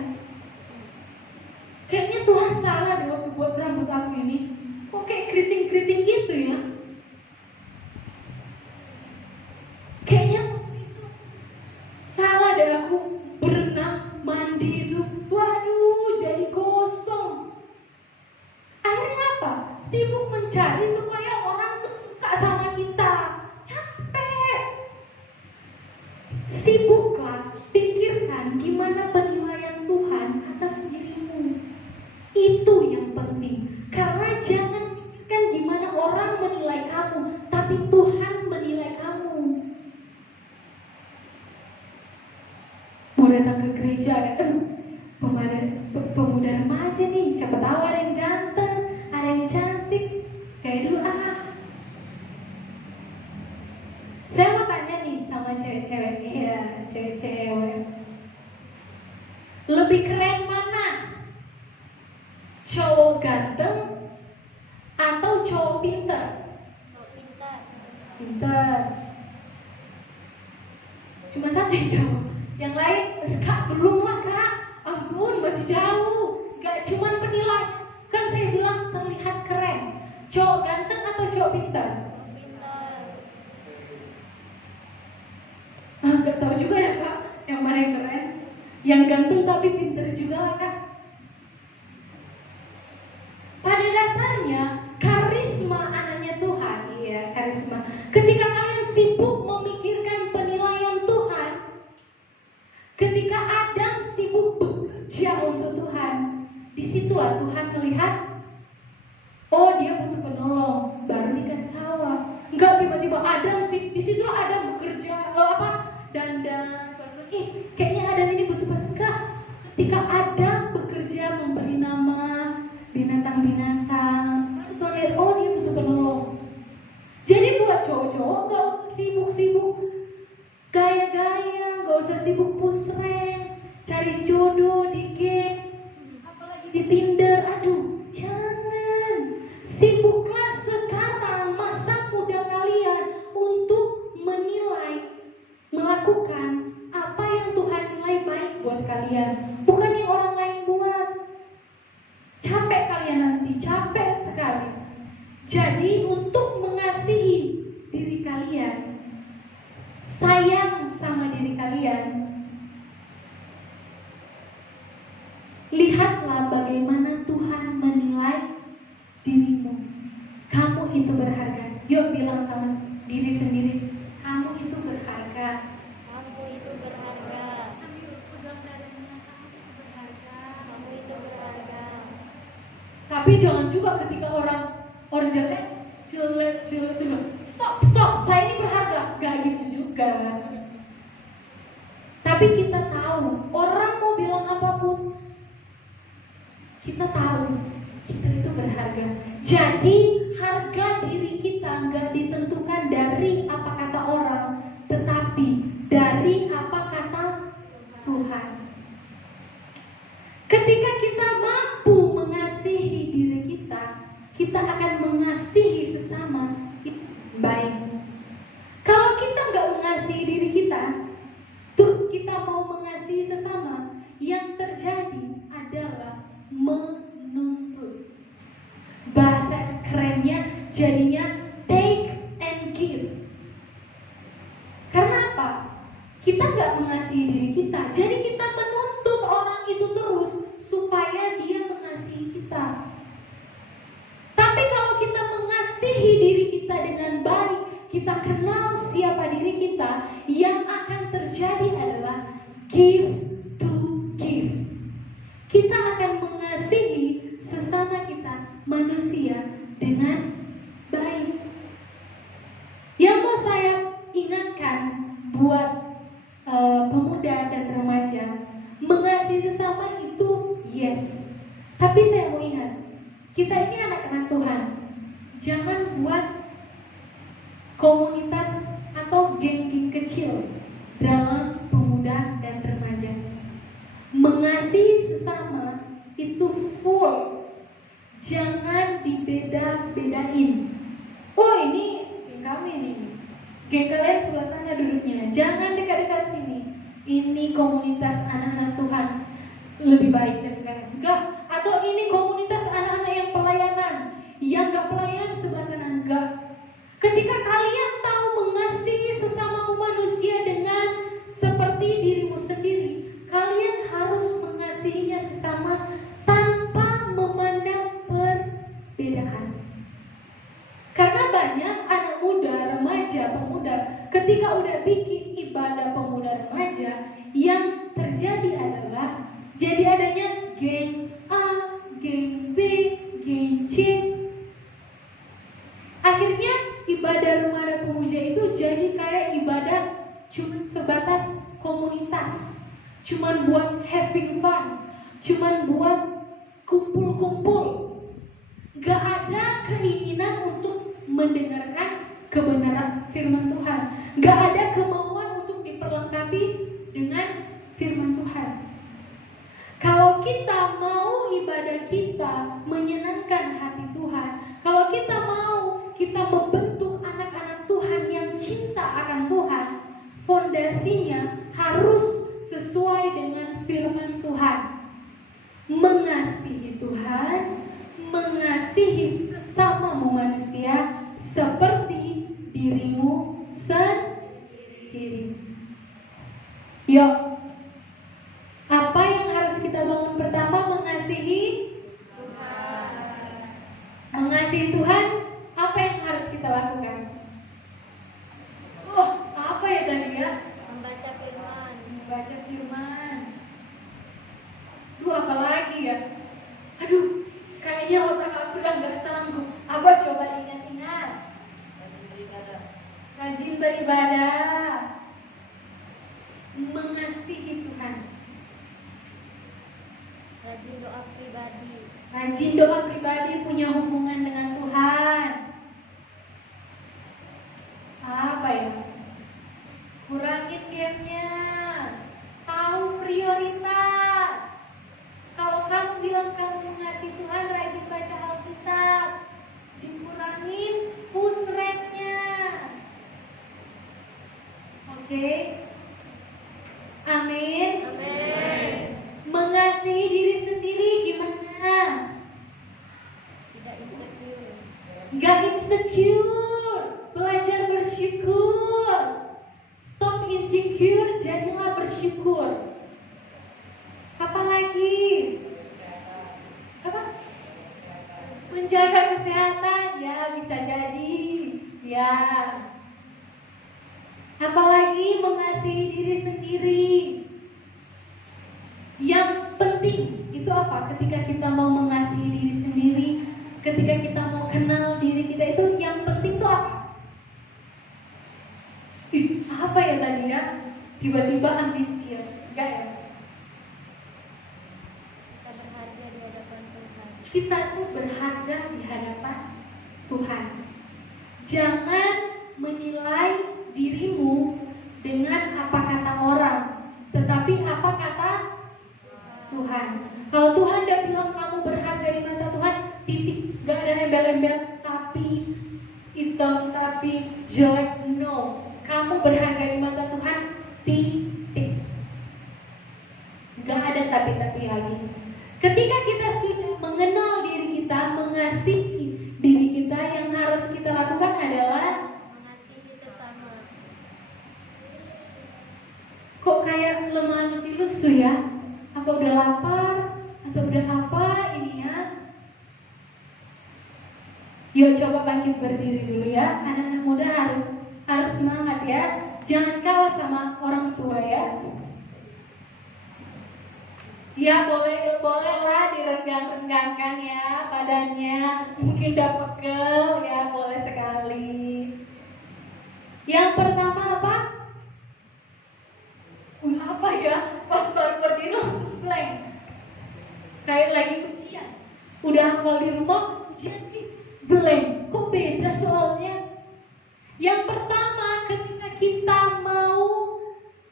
Kayaknya Tuhan salah deh waktu buat rambut aku ini. Kok kayak keriting-keriting gitu ya. Kayaknya itu salah deh aku berenang, mandi itu. Waduh, jadi gosong. Akhirnya apa? Sibuk mencari supaya orang tuh suka sama kita. Capek. Sibuklah pikirkan gimana penilaian Tuhan atas dirimu. Itu yang penting. Karena jangan pikirkan gimana orang menilai kamu, tapi Tuhan menilai kamu. Mau datang ke gereja, pemuda remaja nih, siapa tahu ada yang ganteng, ada yang cantik, kayak doa. Saya mau tanya nih sama cewek-cewek, ya cewek-cewek, lebih keren mana? Cowok ganteng atau cowok pintar? Pintar. Cuma satu yang jawab. Yang lain, Kak belum lah Kak. Ampun, masih jauh. Gak cuma penilai. Kan saya bilang terlihat keren. Cowok ganteng atau cowok pintar? Gak tahu juga ya Kak, yang mana yang keren. Yang ganteng tapi pintar juga lah Kak. Pada dasarnya karisma anaknya Tuhan, iya karisma. Ketika kalian sibuk memikirkan penilaian Tuhan, ketika Adam sibuk bekerja untuk Tuhan, disitulah Tuhan melihat, oh dia butuh penolong, baru dikasih Hawa. Enggak tiba-tiba Adam sih, disitulah Adam bekerja, dandan, kayaknya Adam ini butuh pas enggak. Ketika Adam bekerja memberi nama binatang-binatang, Tuhan lihat, oh dia butuh penolong. Jadi buat cowok-cowok gak usah sibuk-sibuk gaya-gaya, gak usah sibuk pusreng, cari jodoh di game, apalagi di Tinder. Aduh, jangan. Sibuklah sekarang masa muda kalian untuk menilai, melakukan apa yang Tuhan nilai baik buat kalian, bukan yang orang lain buat. Capek kalian nanti, capek sekali. Jadi untuk mengasihi diri kalian, sayang sama diri kalian, lihatlah bagaimana Tuhan menilai dirimu. Kamu itu berharga. Yuk bilang sama diri sendiri, kamu itu berharga. Kamu itu berharga. Sambil pegang dadanya, kamu itu berharga. Kamu itu berharga. Tapi jangan juga ketika orang jelek, stop, saya ini berharga. Gak gitu juga. Tapi kita tahu, orang mau bilang apapun, kita tahu kita itu berharga. Jadi harga diri kita gak ditentukan dari apa kata orang, tetapi dari apa kata Tuhan. Ketika kita mampu mengasihi diri kita, kita akan mengasihi sesama itu baik. Kalau kita nggak mengasihi diri kita, terus kita mau mengasihi sesama, yang terjadi adalah menuntut. Bahasa kerennya jadinya take and give. Karena apa? Kita nggak mengasihi diri kita, jadi kita menuntut orang itu terus supaya dia mengasihi kita. Tapi kalau kita mengasihi diri kita dengan baik, kita kenal siapa diri kita, yang akan terjadi adalah give to give. Kita akan mengasihi sesama sesama kita manusia dengan baik. Yang mau saya ingatkan buat pemuda dan remaja, mengasihi sesama itu yes. Tapi saya mau ingat, kita ini anak-anak Tuhan. Jangan buat komunitas atau geng-geng kecil dalam pemuda dan remaja. Mengasihi sesama itu full. Jangan dibeda-bedain. Oh, ini geng kami nih. Geng kalian sebelah sana duduknya. Jangan dekat-dekat sini. Ini komunitas anak-anak Tuhan lebih baik dari kalian. Enggak. Atau ini komunitas anak-anak yang pelayanan. Yang enggak pelayanan sebelah sana. Enggak. Ketika kalian tahu mengasihi sesama manusia dengan seperti dirimu sendiri, kalian harus mengasihinya sesama tanpa memandang perbedaan. Karena banyak anak muda, remaja, pemuda, ketika udah bikin ibadah pemuda remaja, yang terjadi adalah jadi adanya geng A, geng B, geng C. Akhirnya ibadah remaja pemuja itu jadi kayak ibadah cuma sebatas komunitas, cuman buat having fun, cuman buat kumpul-kumpul. Gak ada keinginan untuk mendengarkan kebenaran firman Tuhan. Gak ada kemauan untuk diperlengkapi dengan firman Tuhan. Kalau kita mau ibadah kita menyenangkan hati Tuhan, kalau kita mau kita membentuk anak-anak Tuhan yang cinta akan Tuhan, fondasinya harus sesuai dengan firman Tuhan. Mengasihi Tuhan, mengasihi sesamamu manusia seperti dirimu sendiri. Yuk, apa yang harus kita bangun pertama? Mengasihi Tuhan. Mengasihi Tuhan, apa yang harus kita lakukan? Oh, apa ya tadi ya? Membaca firman. Membaca firman. Duh, apa lagi ya? Aduh, kayaknya otak aku udah gak sanggup. Apa coba ingat-ingat? Rajin beribadah. Mengasihi Tuhan. Rajin doa pribadi. Rajin doa pribadi, punya hubungan dengan Tuhan. Apa ya? Kurangin gamenya. Tahu prioritas. Kalau kamu bilang kamu mengasihi Tuhan, rajin baca Alkitab. Dikurangin push rate-nya. Oke? Amin. Amin. Mengasihi diri sendiri gimana? Tidak insecure. Gak insecure. Belajar bersyukur. Stop insecure, jadilah bersyukur. Apalagi? Apa? Menjaga kesehatan, ya bisa jadi. Ya. Apalagi mengasihi diri sendiri. Yang penting itu apa? Ketika kita mau mengasihi diri sendiri, ketika kita mau kenal diri kita, itu yang penting itu apa? Apa ya tadi ya? Tiba-tiba ambisi ya? Enggak ya? Kita berharga di hadapan Tuhan. Kita tuh berharga di hadapan Tuhan. Jangan menilai dirimu dengan apa kata orang, tetapi apa kata Tuhan. Kalau Tuhan udah bilang kamu berharga di mata Tuhan, titik. Gak ada embel-embel tapi hitam, tapi jelek. No. Kamu berharga di mata Tuhan, titik. Gak ada tapi-tapi lagi. Ketika kita sudah mengenal diri kita, mengasihi diri kita, yang harus kita lakukan adalah Mengasihi sesama. kok kayak lemah letih lesu ya? Apa udah lapar? Atau udah apa ini ya? Yuk coba bangkit berdiri dulu ya. Anak-anak muda harus semangat ya. Jangan kalah sama orang tua ya. Ya boleh lah diregang. yang renggangkan ya badannya, mungkin udah pegel ya, boleh sekali. Yang pertama apa? Apa ya? Pas baru berdiri langsung blank. Kayak lagi ujian. Udah hafal di rumah, ujian nih blank. Kok beda soalnya? Yang pertama, ketika kita mau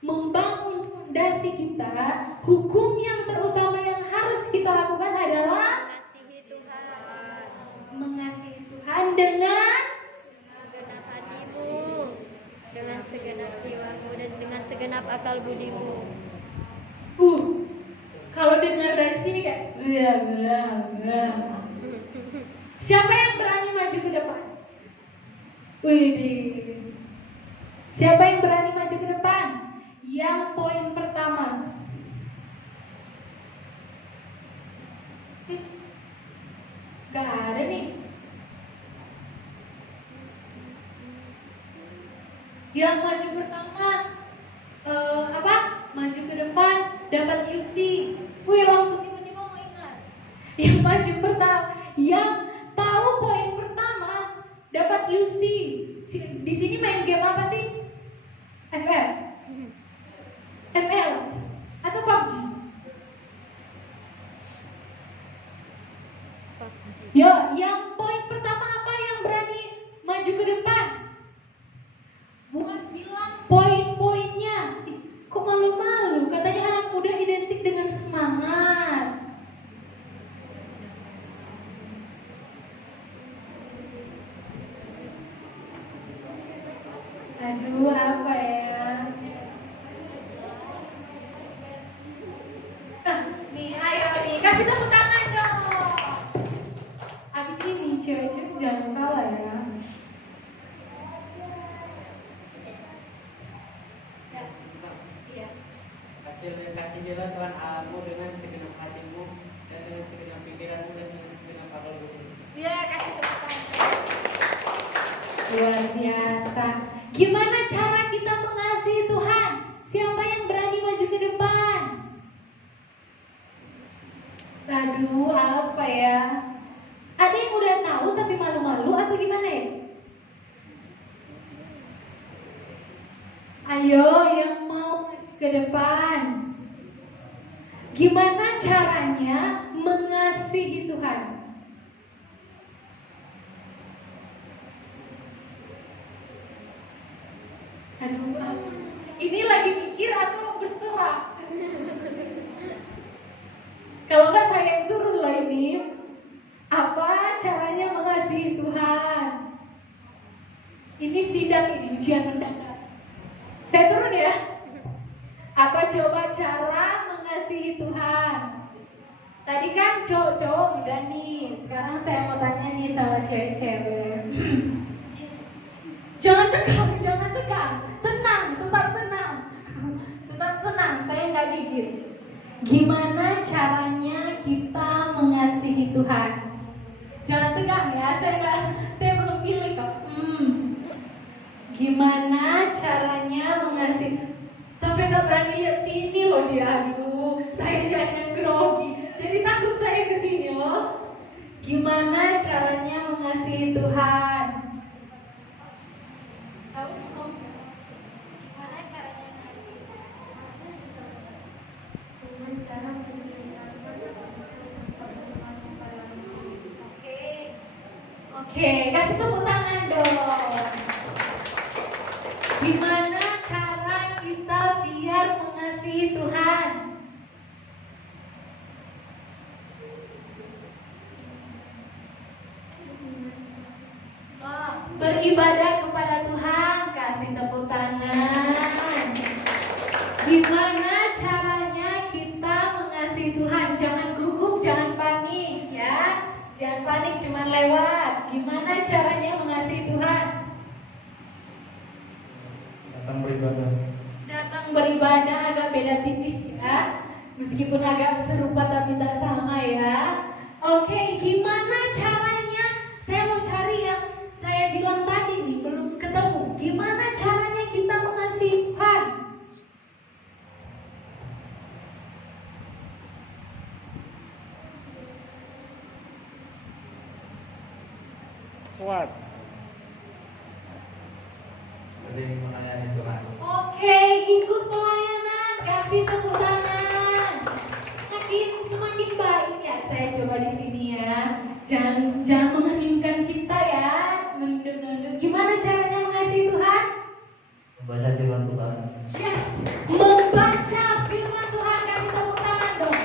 membangun fondasi kita, hukum yang terutama yang harus kita lakukan adalah Mengasihi Tuhan mengasihi Tuhan dengan segenap hatimu, dengan segenap jiwamu, dan dengan segenap akal budimu. Kalau dengar dari sini kayak siapa yang berani maju ke depan? Wih, siapa yang berani maju ke depan? Yang poin pertama. Gak ada nih. Yang maju pertama apa? Maju ke depan dapat UC. Wih, langsung tiba-tiba mau ingat. Yang maju pertama, yang tahu poin pertama dapat UC. Di sini main game apa sih? FL, ML, atau PUBG? Yo, yang poin pertama apa yang berani maju ke depan? Bukan bilang poin-poinnya. Kok malu-malu? Katanya anak muda identik dengan semangat. Aduh, apa ya? Nih, ayo nih, kasih tepuk tangan dong. Abis ini cewek-cewek jangan kalah ya. Iya. Kasihilah Tuhan Allahmu dengan segenap hatimu dan dengan segenap pikiranmu dan dengan segenap akal budimu. Iya, kasih tepuk tangan. Luar biasa. Gimana cara kita mengasihi Tuhan? Siapa yang berani maju ke depan? Aduh, apa ya? Ada yang udah tahu tapi malu-malu atau gimana ya? Ayo yang mau maju ke depan. Gimana caranya mengasihi Tuhan? Aduh, ini lagi mikir atau bersorak? Kalau nggak saya yang turun lah ini. Apa caranya mengasihi Tuhan? Ini sidang, ini ujian mendadak. Saya turun ya. Apa coba cara mengasihi Tuhan? Tadi kan cowok-cowok udah nih. Sekarang saya mau tanya nih sama cewek-cewek. Jangan tegang, jangan tegang. Tenang, tetap tenang. Tetap tenang, saya nggak gigit. Gimana caranya kita mengasihi Tuhan? Jangan tegang ya, saya belum pilih kok. Gimana caranya mengasihi? Sampai nggak berani lihat sini loh dia. Aduh, saya jangan grogi. Jadi takut saya kesini loh. Gimana caranya mengasihi Tuhan? Tahu? Gimana caranya mengasihi Oke, kasih tepuk tangan dong. Gimana cara kita biar mengasihi Tuhan? Beribadah kepada Tuhan, kasih tepuk tangan. Gimana caranya kita mengasihi Tuhan? Jangan gugup, jangan panik ya. Jangan panik cuma lewat. Gimana caranya mengasihi Tuhan? Datang beribadah. Datang beribadah agak beda tipis ya. Meskipun agak serupa tapi tak sama ya. Oke, gimana caranya? Saya mau cari yang saya bilang tadi nih, belum ketemu. Gimana caranya kita mengasihi Tuhan? Kuat. Lebih melayani Tuhan. Oke, ikut pelayanan, kasih tepuk tangan. Semakin baik ya. Saya coba di sini ya. Jangan mengheningkan cipta ya. Nunduk-nunduk. Gimana caranya mengasihi Tuhan? Membaca firman Tuhan. Yes, membaca firman Tuhan. Kasih tepuk tangan dong.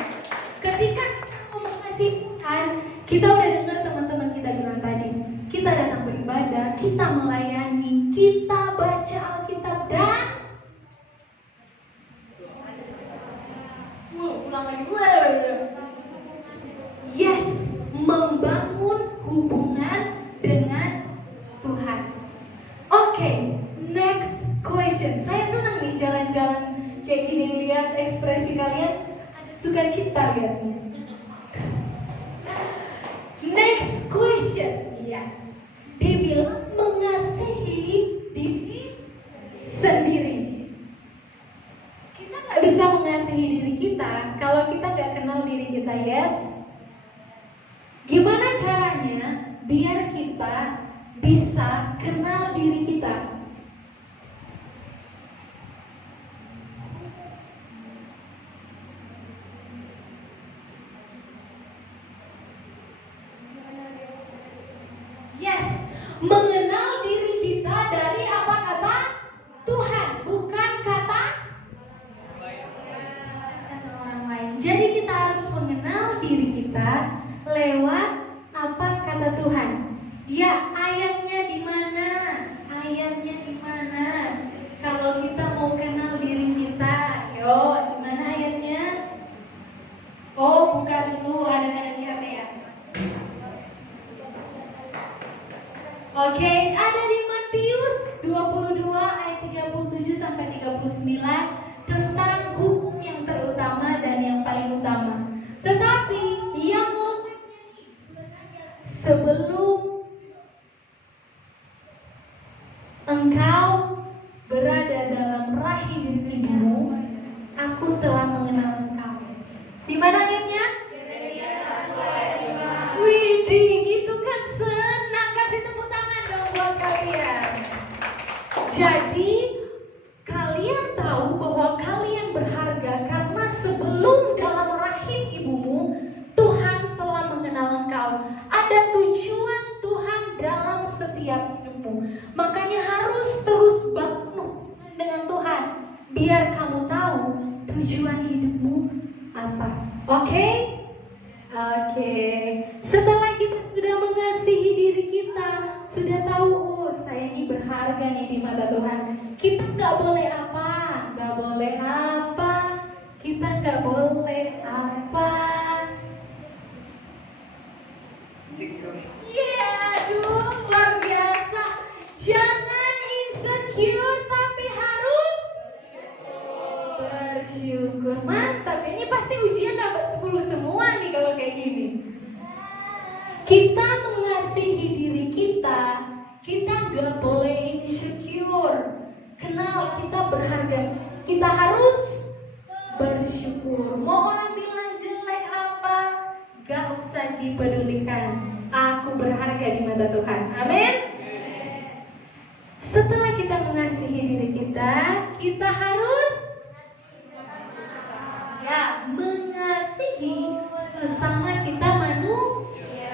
Ketika kita mengasihi Tuhan, kita udah dengar teman-teman kita bilang tadi. Kita datang beribadah, kita melayani, kita baca Alkitab dan ulang lagi. Yes, membangun hubungan dengan Tuhan. Oke, next question. Saya senang nih jalan-jalan kayak gini lihat ekspresi kalian ada sukacita lihatnya. Next question. Iya. Dibilang mengasihi diri sendiri. Kita nggak bisa mengasihi diri kita kalau kita nggak kenal diri kita, yes? Gimana caranya biar kita bisa kenal diri kita? Yes, mengenal diri kita dari apa kata Tuhan, bukan kata orang lain. Jadi kita harus mengenal diri kita lewat apa kata Tuhan. Ya, ayatnya di mana? Ayatnya di mana? Kalau kita mau kenal diri kita, yo, di mana ayatnya? Oh, buka dulu, ada di HP ya. Oke, ada di Matius 22 ayat 37 sampai 39 tentang hukum yang terutama dan yang paling utama. Tetapi yang sebelum engkau berada dalam rahim ibumu, aku telah mengenal engkau. Di mana ayatnya? Widih, gitu kan senang. Kasih tepuk tangan dong buat kalian. Jadi kalian tahu bahwa kalian berharga karena sebelum dalam rahim ibumu Tuhan telah mengenal engkau. Ada tujuan Tuhan dalam setiap hidupmu. Makanya harus terus bangun dengan Tuhan biar kamu tahu tujuan hidupmu apa. Oke? Oke. Setelah kita sudah mengasihi diri kita, sudah tahu, oh saya ini berharga nih di mata Tuhan. Kita nggak boleh apa? Nggak boleh apa? Kita nggak boleh apa? Iya, aduh, luar biasa. Jangan insecure, tapi harus bersyukur. Mantap, ini pasti ujian dapat 10 semua nih kalau kayak gini. Kita mengasihi diri kita nggak boleh insecure. Kenal kita berharga, kita harus bersyukur. Mau orang bilang jelek apa, gak usah dipedulikan. Aku berharga di mata Tuhan. Amin. Setelah kita mengasihi diri kita harus ya mengasihi sesama kita manusia.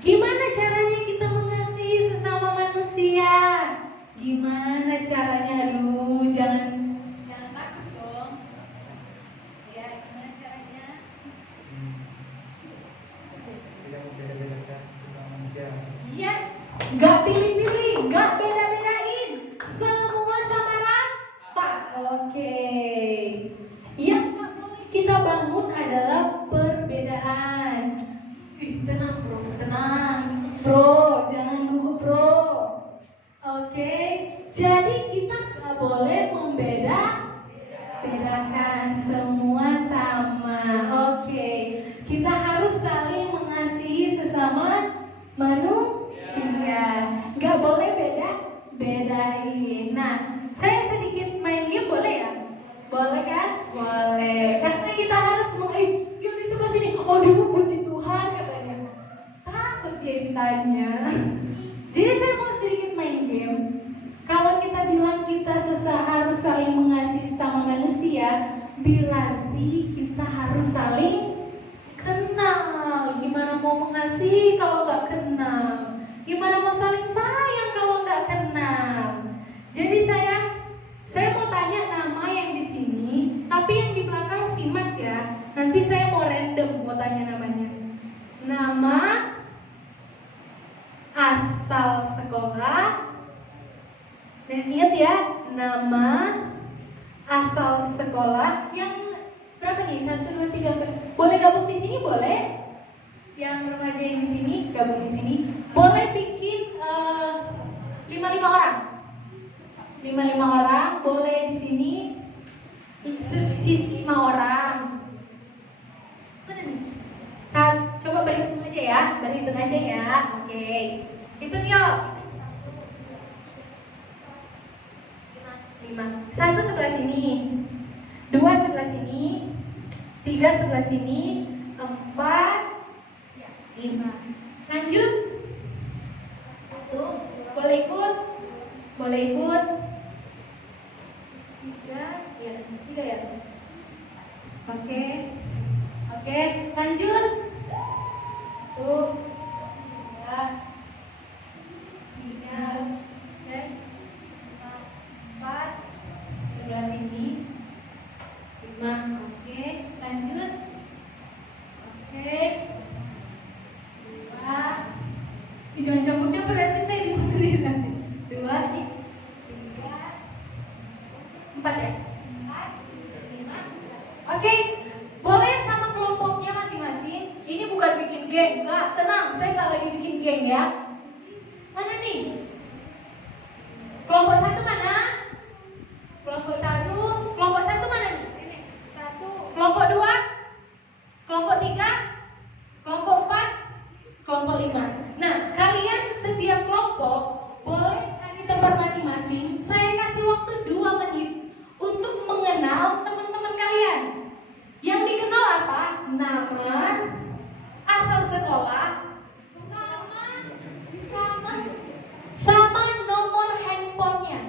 Gimana caranya kita mengasihi sesama manusia? Gimana caranya? Aduh, jangan takut dong. Ya, gimana caranya? Tidak membeda-bedakan sesama manusia. Yes, gak pilih-pilih, gak beda-bedain, semua sama rata. Oke. Yang gak boleh kita bangun adalah perbedaan. Tenang bro, jangan gugup bro. Oke, jadi kita gak boleh membedakan, semua sama. Oke, kita harus saling mengasihi sesama manusia. Gak boleh bedain. Nah, saya sedikit main game boleh ya? Boleh kan? Boleh. Karena kita harus yang di sebelah sini, aduh puji Tuhan katanya. Takut dia ceritanya. Jadi saya mau sedikit main game. Kalau kita bilang kita harus saling mengasihi sama manusia, berarti kita harus saling kenal. Gimana mau mengasihi kalau nggak kenal? Gimana mau saling sayang kalau nggak kenal? Jadi saya mau tanya nama yang di sini, tapi yang di belakang simak ya. Nanti saya mau random mau tanya namanya. Nama, asal sekolah, dan ingat ya, nama, asal sekolah. Yang berapa nih? 1, 2, 3, 4. Boleh gabung di sini? Boleh. Yang remaja yang di sini gabung di sini. Boleh bikin 5 orang. 5 orang boleh di sini. Di sini 5 orang. Mana nih? Coba berhitung aja ya. Berhitung aja ya. Oke. Hitung yuk. 5. 1 sebelah sini. 2 sebelah sini. 3 sebelah sini. 4, 5. Lanjut. 1. Boleh ikut? Boleh ikut? 3 ya? Oke. Lanjut. 1, 2, 3, 4, sebelah sini 5. Oke, lanjut. Oke. 2. Jangan campur-campur, berarti saya diusulin nanti. 2, 3, 4 ya? 5. Oke, boleh sama kelompoknya masing-masing. Ini bukan bikin geng, enggak, tenang, saya nggak lagi bikin geng ya. Mana nih? Kelompok 1 mana? Kelompok 1 mana nih? 1. Kelompok 2? Kelompok 3? Kelompok 4? Kelompok 5. Nah, kalian setiap kelompok boleh cari tempat masing-masing. Saya kasih waktu 2 menit untuk mengenal teman-teman kalian. Yang dikenal apa? Nama, asal sekolah, sama nomor handphonenya.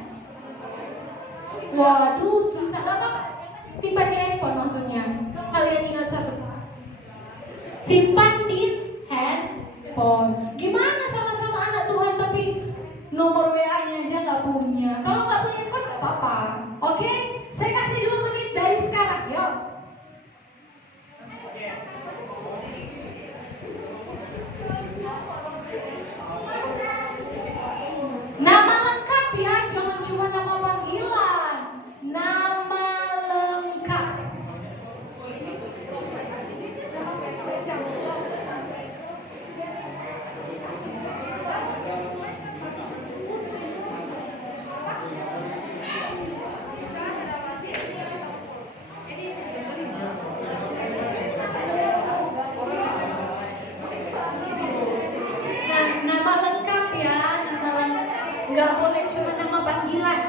Waduh, susah banget. Simpan di handphone maksudnya. Kalian ingat satu. Simpan di handphone. Gimana sama-sama anak Tuhan tapi nomor WA-nya aja nggak punya. Kalau nggak punya handphone nggak apa-apa. Oke? Saya kasih 2 menit dari sekarang. Yuk. Nama lengkap ya, jangan cuma nama panggilan. Nama lengkap. Nah, nama lengkap ya, nggak boleh cuma nama panggilan.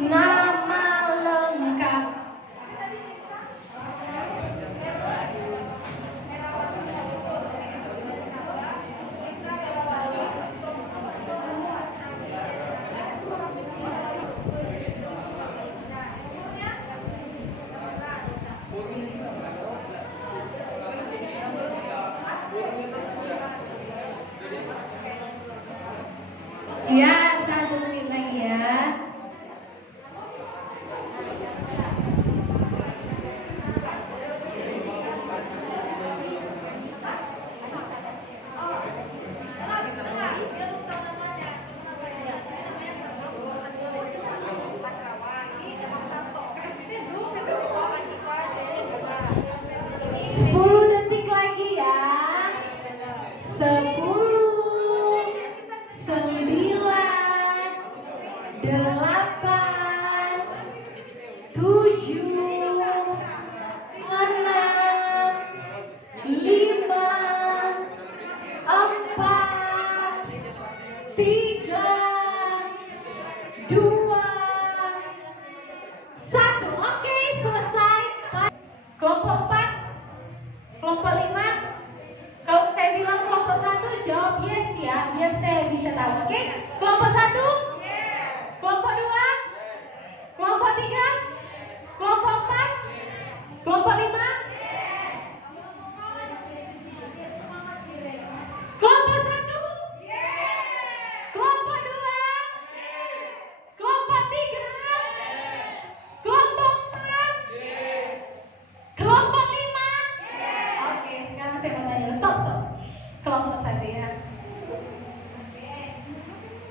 Nama lengkap. Ya, 1 menit lagi ya. Kelompok 4, kelompok 5. Kalau saya bilang kelompok 1, jawab tahu, oke? Kelompok 1? Kelompok 2? Kelompok 3? Kelompok 4? Kelompok 5? Kelompok 1? Kelompok 2? Kelompok 3? Kelompok 4? Kelompok 5? Oke, sekarang saya mau tanya, stop. Kelompok 1 ya. Oke.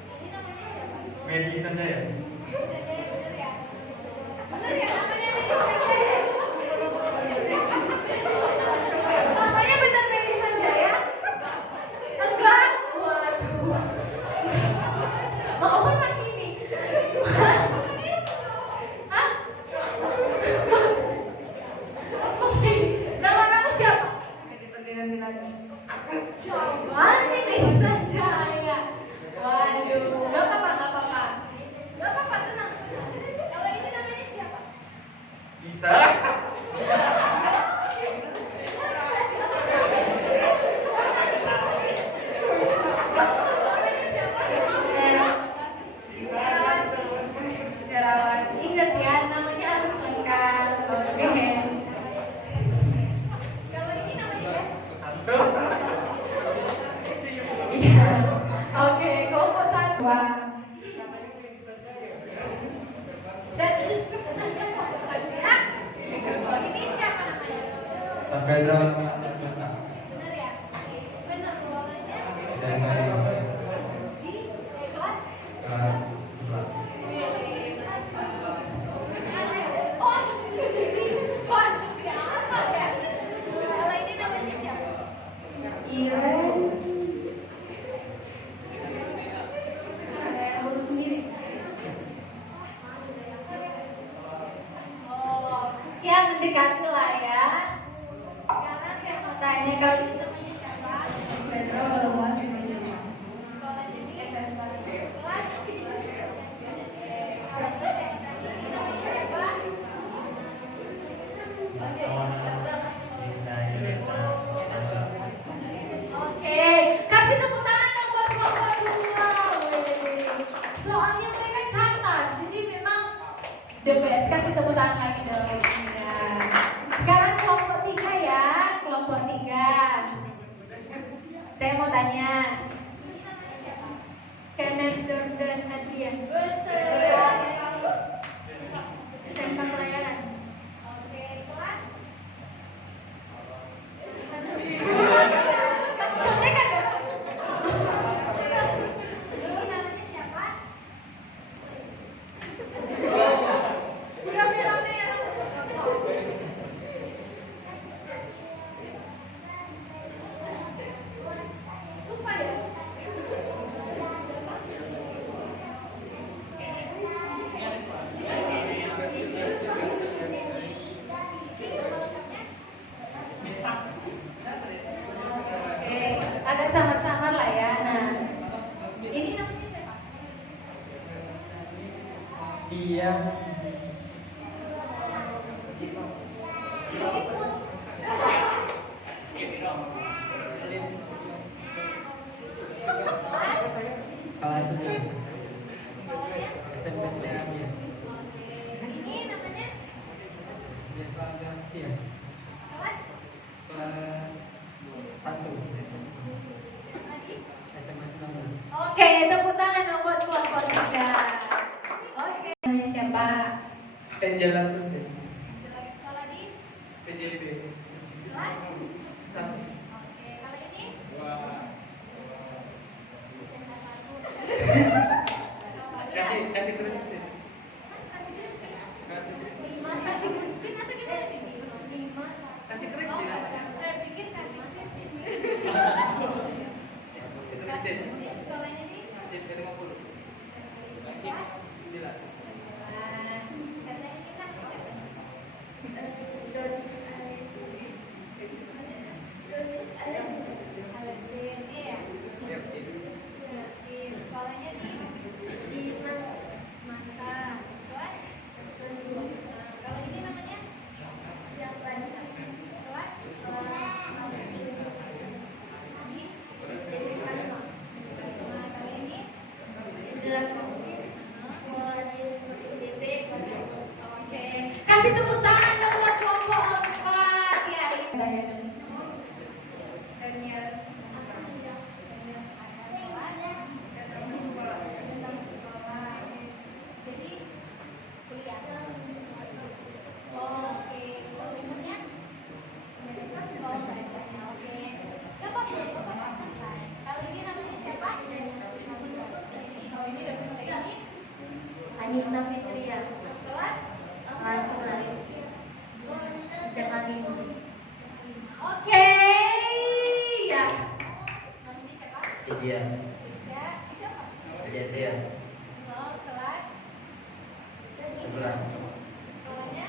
Ini namanya siapa? Medi Sanjaya. Sanjaya bener ya? Bener ya namanya Medi Sanjaya? Namanya bener Medi Sanjaya? Enggak? Waduh. Oh, orang ini. Hah? Oke. Nama kamu siapa? Coba nih Medi Sanjaya. Waduh, gak apa-apa. Gak apa-apa, tenang. Kalau ini namanya siapa? Bisa. Sejarawan. Ingat ya, namanya harus lengkap. Oke. Kalau ini namanya siapa? Iya. Oke, kelompok 1. Dan kalau ini siapa namanya? Sampai zaman Benar ya? Benar ruangannya dari di kelas. Oh, bagus ya, apa ya? Kalau ini namanya siapa? Iren. Ada yang urus sendiri. Oh, ya mendekati lah ya. Sekarang saya mau tanya, kalau ini namanya siapa? Pedro Lewan. Sekolah jadi SMK kelas. Oke, kasih tepuk tangan dong buat kelompok 2. Soalnya mereka catat, jadi memang the best. Kasih tepuk tangan lagi dong. Ya. Sekarang kelompok 3 ya, kelompok 3. Saya mau tanya. Kenneth Jordan Adrian. SMK Pelayaran. Oke, kelas. Contekan dong. Ini namanya siapa? Rame-rame ya. Lupa ya? Oke, agak samar-samar lah ya. Nah, ini namanya siapa? Iya. Kelas 9. Sekolahnya? SMP Terapi. Ini namanya Iya. kelas? Kelas 1. Tadi? SMA 19. Oke, tepuk tangan dong buat kelompok 3. Oke, namanya siapa? Angela Kristen. Lagi sekolah di PJB. kelas? Satu. Oke, kalau ini? Kasih Kristen. Kasih Crispin atau gimana nih? Kasih Kristen. Saya pikir kasih Crispin. Kristen. Sekolahnya nih? Kasih ke 50. Kelas? 9. Katanya ini kan Alexin, iya. Siap sih. Di sekolahnya di Semangka. Kelas? Kelas 2. Nah, kalau ini namanya? Yang tadi kelas? Di SMK 5. Nah, kalau ini? Iya. Siapa? Iya. Oh, kelas 11. sekolahnya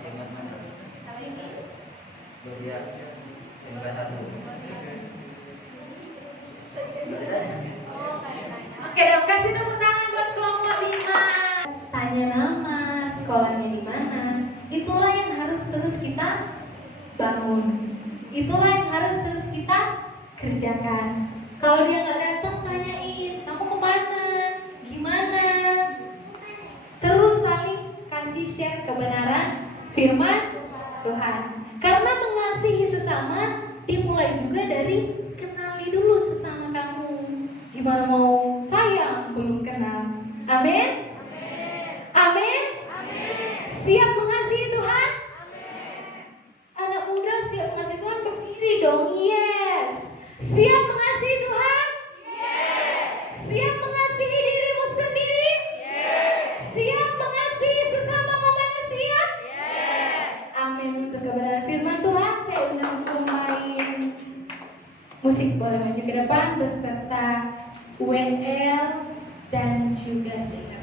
Ingat mana? kali ini Gloria. 91. oh kayak tanya Oke dong, kasih tepuk tangan buat kelompok 5. Tanya nama, sekolahnya di mana. Itulah yang harus terus kita bangun. Itulah yang harus terus kita kerjakan. Kalau dia nggak datang, tanyain, kamu kemana, gimana. Terus saling kasih share kebenaran firman Tuhan. Karena mengasihi sesama dimulai juga dari kenali dulu sesama kamu. Gimana mau sayang belum kenal? Amin. Amin. Siap mengasihi Tuhan? Anak muda siap mengasihi Tuhan, berdiri dong. Yes. Siap mengasihi Tuhan? Siap mengasihi dirimu sendiri? Siap mengasihi sesama manusia? Amin. Untuk kebenaran firman Tuhan, saya undang pemain musik boleh maju ke depan beserta WL dan juga Singer.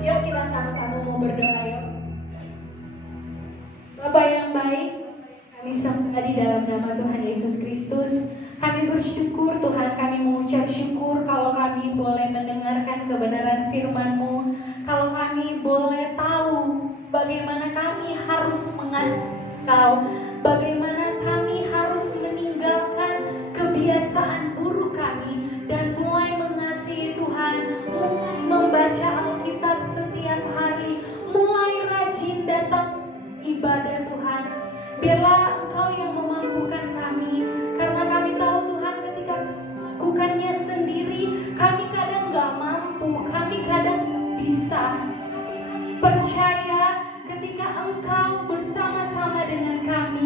Yuk kita sama-sama mau berdoa yuk. Bapak yang baik, kami sembah di dalam nama Tuhan Yesus Kristus. Kami bersyukur Tuhan, kami mengucap syukur kalau kami boleh mendengarkan kebenaran firman-Mu. Kalau kami boleh tahu bagaimana kami harus mengasihi Kau, bagaimana kami harus meninggalkan kebiasaan buruk kami dan mulai mengasihi Tuhan, membaca Alkitab setiap hari, mulai rajin datang ibadah Tuhan. Biarlah Engkau yang memampukan kami, karena kami tahu Tuhan ketika melakukannya sendiri, kami kadang gak mampu, kami kadang bisa. Percaya ketika Engkau bersama-sama dengan kami,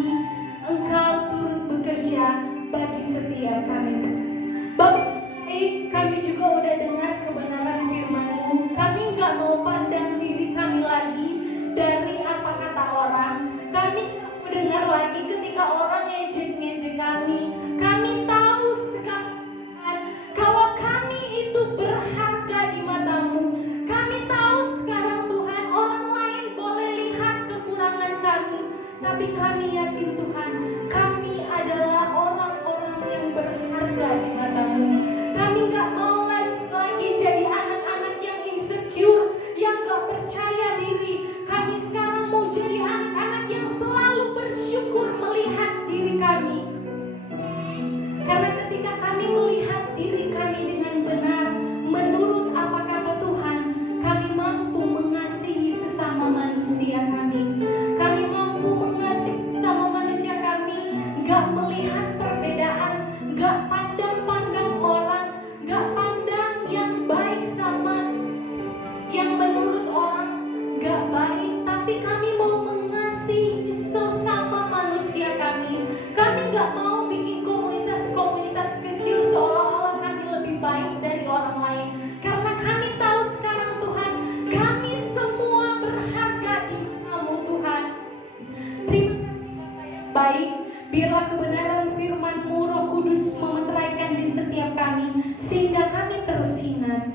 baik, biarlah kebenaran firman-Mu Roh Kudus memeteraikan di setiap kami, sehingga kami terus ingat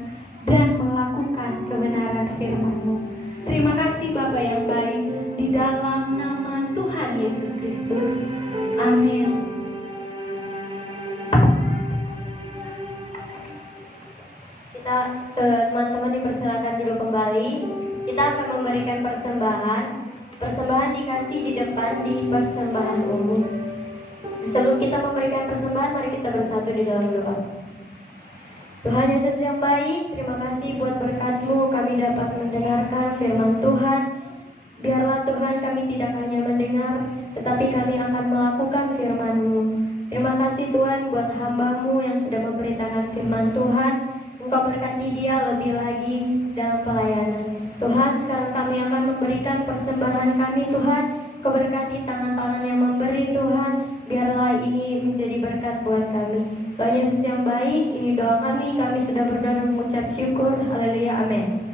dan melakukan kebenaran firman-Mu. Terima kasih Bapa yang baik, di dalam nama Tuhan Yesus Kristus. Amin. Kita teman-teman dipersilakan duduk kembali. Kita akan memberikan persembahan. Persembahan dikasih di depan di persembahan umum. Sebelum kita memberikan persembahan, mari kita bersatu di dalam doa. Tuhan Yesus yang baik, terima kasih buat berkat-Mu kami dapat mendengarkan firman Tuhan. Biarlah Tuhan kami tidak hanya mendengar, tetapi kami akan melakukan firman-Mu. Terima kasih Tuhan buat hamba-Mu yang sudah memberitakan firman Tuhan. Engkau berkati dia lebih lagi dalam pelayanan. Tuhan, sekarang kami akan memberikan persembahan kami Tuhan. Kau berkati tangan-tangan yang memberi Tuhan. Biarlah ini menjadi berkat buat kami. Tuhan Yesus yang baik, ini doa kami sudah berdoa dan mengucap syukur. Haleluya, amin.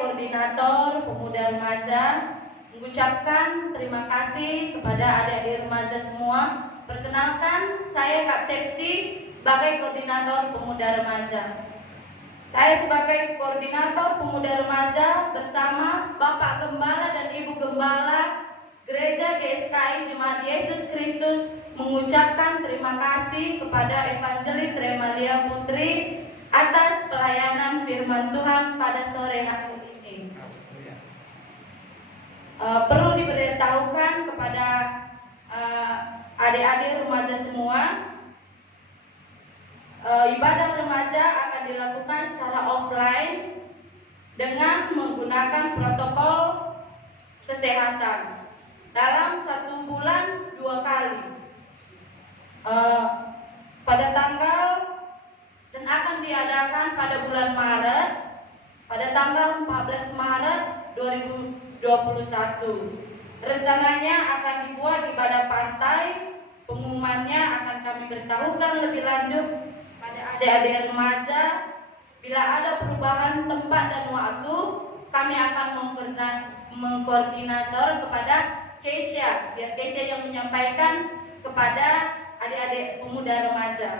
Koordinator Pemuda Remaja mengucapkan terima kasih kepada adik-adik remaja semua. Perkenalkan, saya Kak Septi sebagai Koordinator Pemuda Remaja. Saya sebagai Koordinator Pemuda Remaja bersama Bapak Gembala dan Ibu Gembala Gereja GSKI Jemaat Yesus Kristus mengucapkan terima kasih kepada Evangelis Remalia Putri atas pelayanan firman Tuhan pada sore hari ini. Perlu diberitahukan kepada adik-adik remaja semua, ibadah remaja akan dilakukan secara offline dengan menggunakan protokol kesehatan dalam 1 bulan 2 kali. Pada tanggal dan akan diadakan pada bulan Maret, pada tanggal 14 Maret 2021. Rencananya akan dibuat ibadah pantai. Pengumumannya akan kami beritahukan lebih lanjut pada adik-adik remaja. Bila ada perubahan tempat dan waktu, kami akan mengkoordinator kepada Keisha, biar Keisha yang menyampaikan kepada adik-adik pemuda remaja.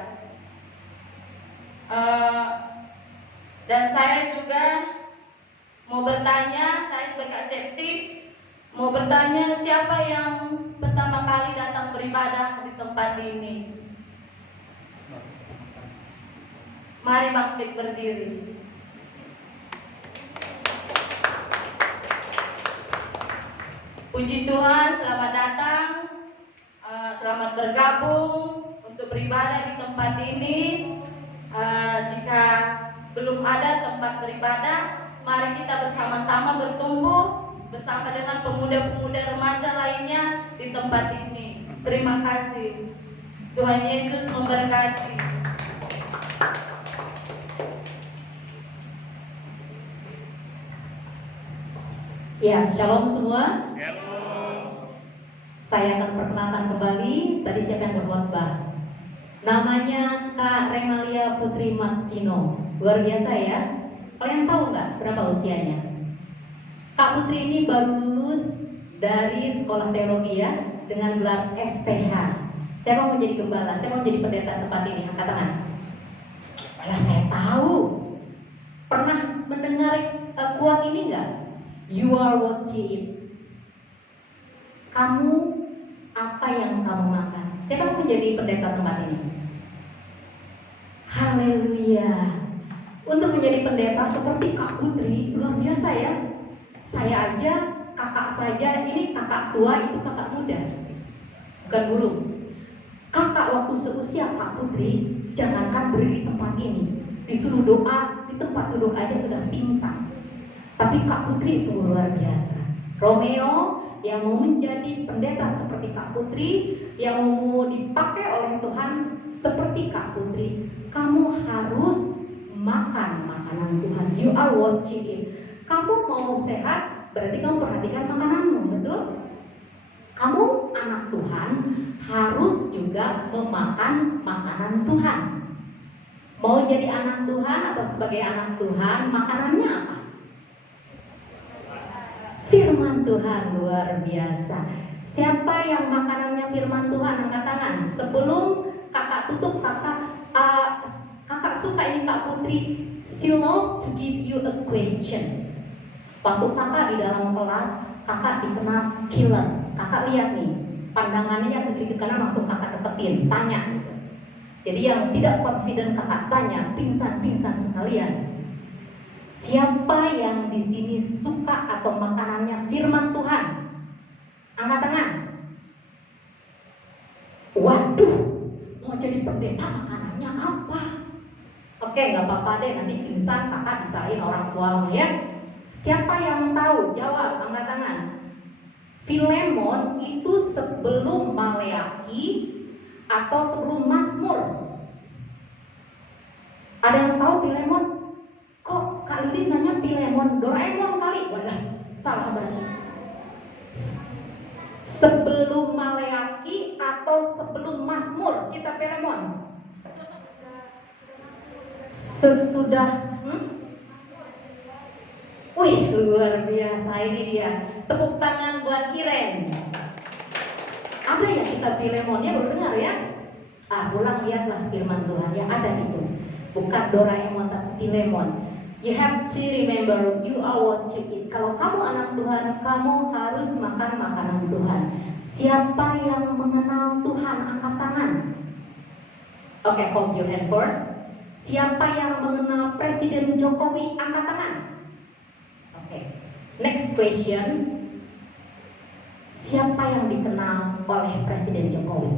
Dan saya juga mau bertanya, saya sebagai Kak Septi, Mau bertanya siapa yang pertama kali datang beribadah di tempat ini? Mari bangkit berdiri. Puji Tuhan, selamat datang, selamat bergabung untuk beribadah di tempat ini. Jika belum ada tempat beribadah, mari kita bersama-sama bertumbuh bersama dengan pemuda-pemuda remaja lainnya di tempat ini. Terima kasih. Tuhan Yesus memberkati. Ya, shalom semua. Saya akan perkenalkan kembali. Tadi siapa yang berkhotbah? Namanya Kak Remalia Putri Matsino. Luar biasa ya. Kalian tahu nggak berapa usianya? Kak Putri ini baru lulus dari sekolah teologi ya, dengan gelar STH. Siapa mau jadi gembala? Siapa mau jadi pendeta tempat ini? Angkat tangan. Malah saya tahu. Pernah mendengar quote ini nggak? You are what you eat. Kamu apa yang kamu makan? Siapa mau menjadi pendeta tempat ini? Haleluya. Untuk menjadi pendeta seperti Kak Putri, luar biasa ya. Saya aja, kakak saja, ini kakak tua, itu kakak muda, bukan burung. Kakak waktu seusia Kak Putri, jangankan berdiri di tempat ini, disuruh doa, di tempat duduk aja sudah pingsan. Tapi Kak Putri sungguh luar biasa. Romeo yang mau menjadi pendeta seperti Kak Putri, yang mau dipakai oleh Tuhan seperti Kak Putri, kamu harus makan makanan Tuhan. You are what you eat. Kamu mau sehat, berarti kamu perhatikan makananmu, betul? Kamu anak Tuhan harus juga memakan makanan Tuhan. Mau jadi anak Tuhan atau sebagai anak Tuhan, makanannya apa? Firman Tuhan, luar biasa. Siapa yang makanannya firman Tuhan, angkat tangan. Sebelum kakak tutup, kakak suka ini Kak Putri. She love to give you a question. Waktu kakak di dalam kelas, kakak dikenal killer. Kakak lihat nih, pandangannya yang ke kiri ke kanan langsung kakak deketin, tanya gitu. Jadi yang tidak confident kakak tanya, pingsan sekalian. Siapa yang di sini suka atau makanannya firman Tuhan? Angkat tangan. Waduh, mau jadi pendeta makanannya apa? Oke, nggak apa-apa deh, nanti pingsan kakak disalahin orang tua ya. Siapa yang tahu? Jawab, angkat tangan. Filemon itu sebelum Maleaki atau sebelum Mazmur? Ada yang tahu Filemon? Kok Kak Lilis nanya Filemon? Doraemon kali? Walah, salah berarti. Sebelum Maleaki atau sebelum Mazmur kita Filemon? Sesudah Wih, luar biasa, ini dia. Tepuk tangan buat Iren. Ada ya kita Filemonnya, baru dengar ya? Pulang lihatlah firman Tuhan ya, ada itu. Bukan Doraemon tapi Filemon. You have to remember, you are what you eat. Kalau kamu anak Tuhan, kamu harus makan makanan Tuhan. Siapa yang mengenal Tuhan, angkat tangan. Oke, hold your hand first. Siapa yang mengenal Presiden Jokowi, angkat tangan. Next question. Siapa yang dikenal oleh Presiden Jokowi?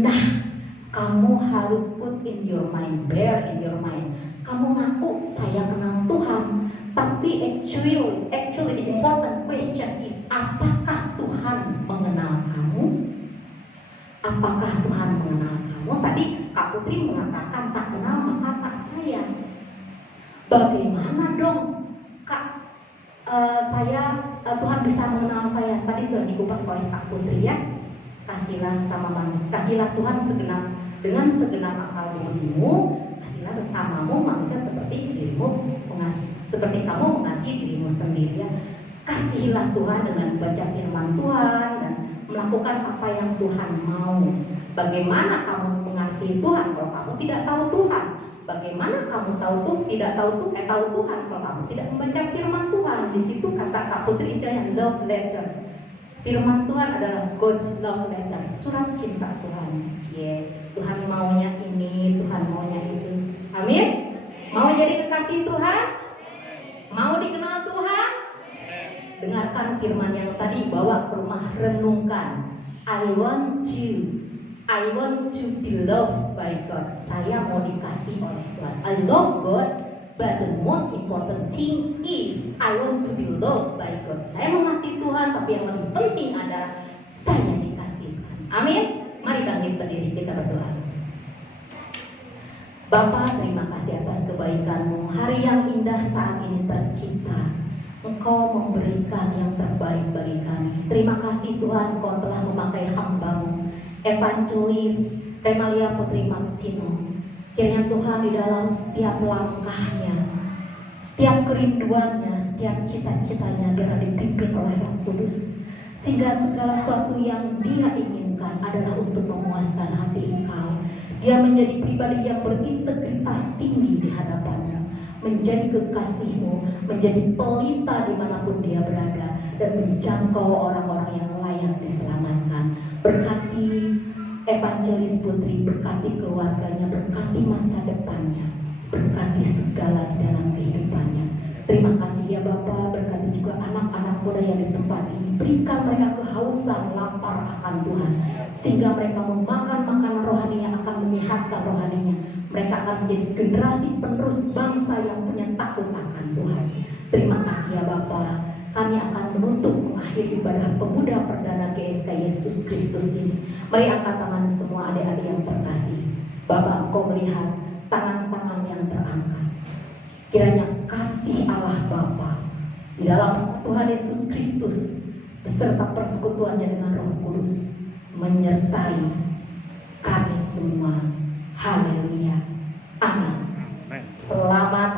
Nah, kamu harus put in your mind, bear in your mind. Kamu ngaku saya kenal Tuhan, tapi actually the important question is, apakah Tuhan mengenal kamu? Apakah Tuhan mengenal kamu? Tadi Kak Putri mengatakan tak kenal maka tak sayang. Bagaimana dong Kak, Tuhan bisa mengenal saya? Tadi sudah dikupas oleh Kak Putri ya. Kasihlah sama manusia, kasihlah Tuhan dengan segenap akal budimu, kasihlah sesamamu manusia seperti dirimu mengasihi, seperti kamu mengasihi dirimu sendiri ya. Kasihilah Tuhan dengan baca firman Tuhan dan melakukan apa yang Tuhan mau. Bagaimana kamu mengasihi Tuhan kalau kamu tidak tahu Tuhan? Bagaimana kamu tahu tuh tidak tahu tuh tahu Tuhan kalau kamu tidak membaca firman Tuhan? Di situ kata Kak Putri istilahnya love letter. Firman Tuhan adalah God's love letter, surat cinta Tuhan. Tuhan maunya ini, Tuhan maunya itu. Amin. Mau jadi kekasih Tuhan? Mau dikenal Tuhan? Dengarkan firman yang tadi, bawa ke rumah, renungkan. I want to be loved by God. Saya mau dikasih oleh Tuhan. I love God, but the most important thing is I want to be loved by God. Saya mengasihi Tuhan, tapi yang lebih penting adalah saya dikasih Tuhan. Amin. Mari bangkit berdiri, kita berdoa. Bapa, terima kasih atas kebaikan-Mu. Hari yang indah saat ini tercipta. Engkau memberikan yang terbaik bagi kami. Terima kasih Tuhan, Engkau telah memakai hamba-Mu, Evangelis Remalia Putri Maksimo. Kiranya Tuhan di dalam setiap langkahnya, setiap kerinduannya, setiap cita-citanya biar dipimpin oleh Roh Kudus, sehingga segala sesuatu yang dia inginkan adalah untuk memuaskan hati Engkau. Dia menjadi pribadi yang berintegritas tinggi di hadapan-Mu, menjadi kekasih-Mu, menjadi pelita dimanapun dia berada, dan menjangkau orang-orang yang layak diselamatkan. Berkati Evangelis Putri, berkati keluarganya, berkati masa depannya, berkati segala di dalam kehidupannya. Terima kasih ya Bapa, berkati juga anak-anak muda yang di tempat ini. Berikan mereka kehausan, lapar akan Tuhan, sehingga mereka memakan makanan rohani yang akan menyehatkan rohaninya. Mereka akan menjadi generasi penerus bangsa yang punya takut akan Tuhan. Terima kasih ya Bapa. Kami akan menutup mengakhiri ibadah pemuda perdana GSK Yesus Kristus ini. Mari angkat tangan semua adik-adik yang terkasih. Bapak, Engkau melihat tangan-tangan yang terangkat. Kiranya kasih Allah Bapa di dalam Tuhan Yesus Kristus beserta persekutuannya dengan Roh Kudus menyertai kami semua. Haleluya. Amin. Selamat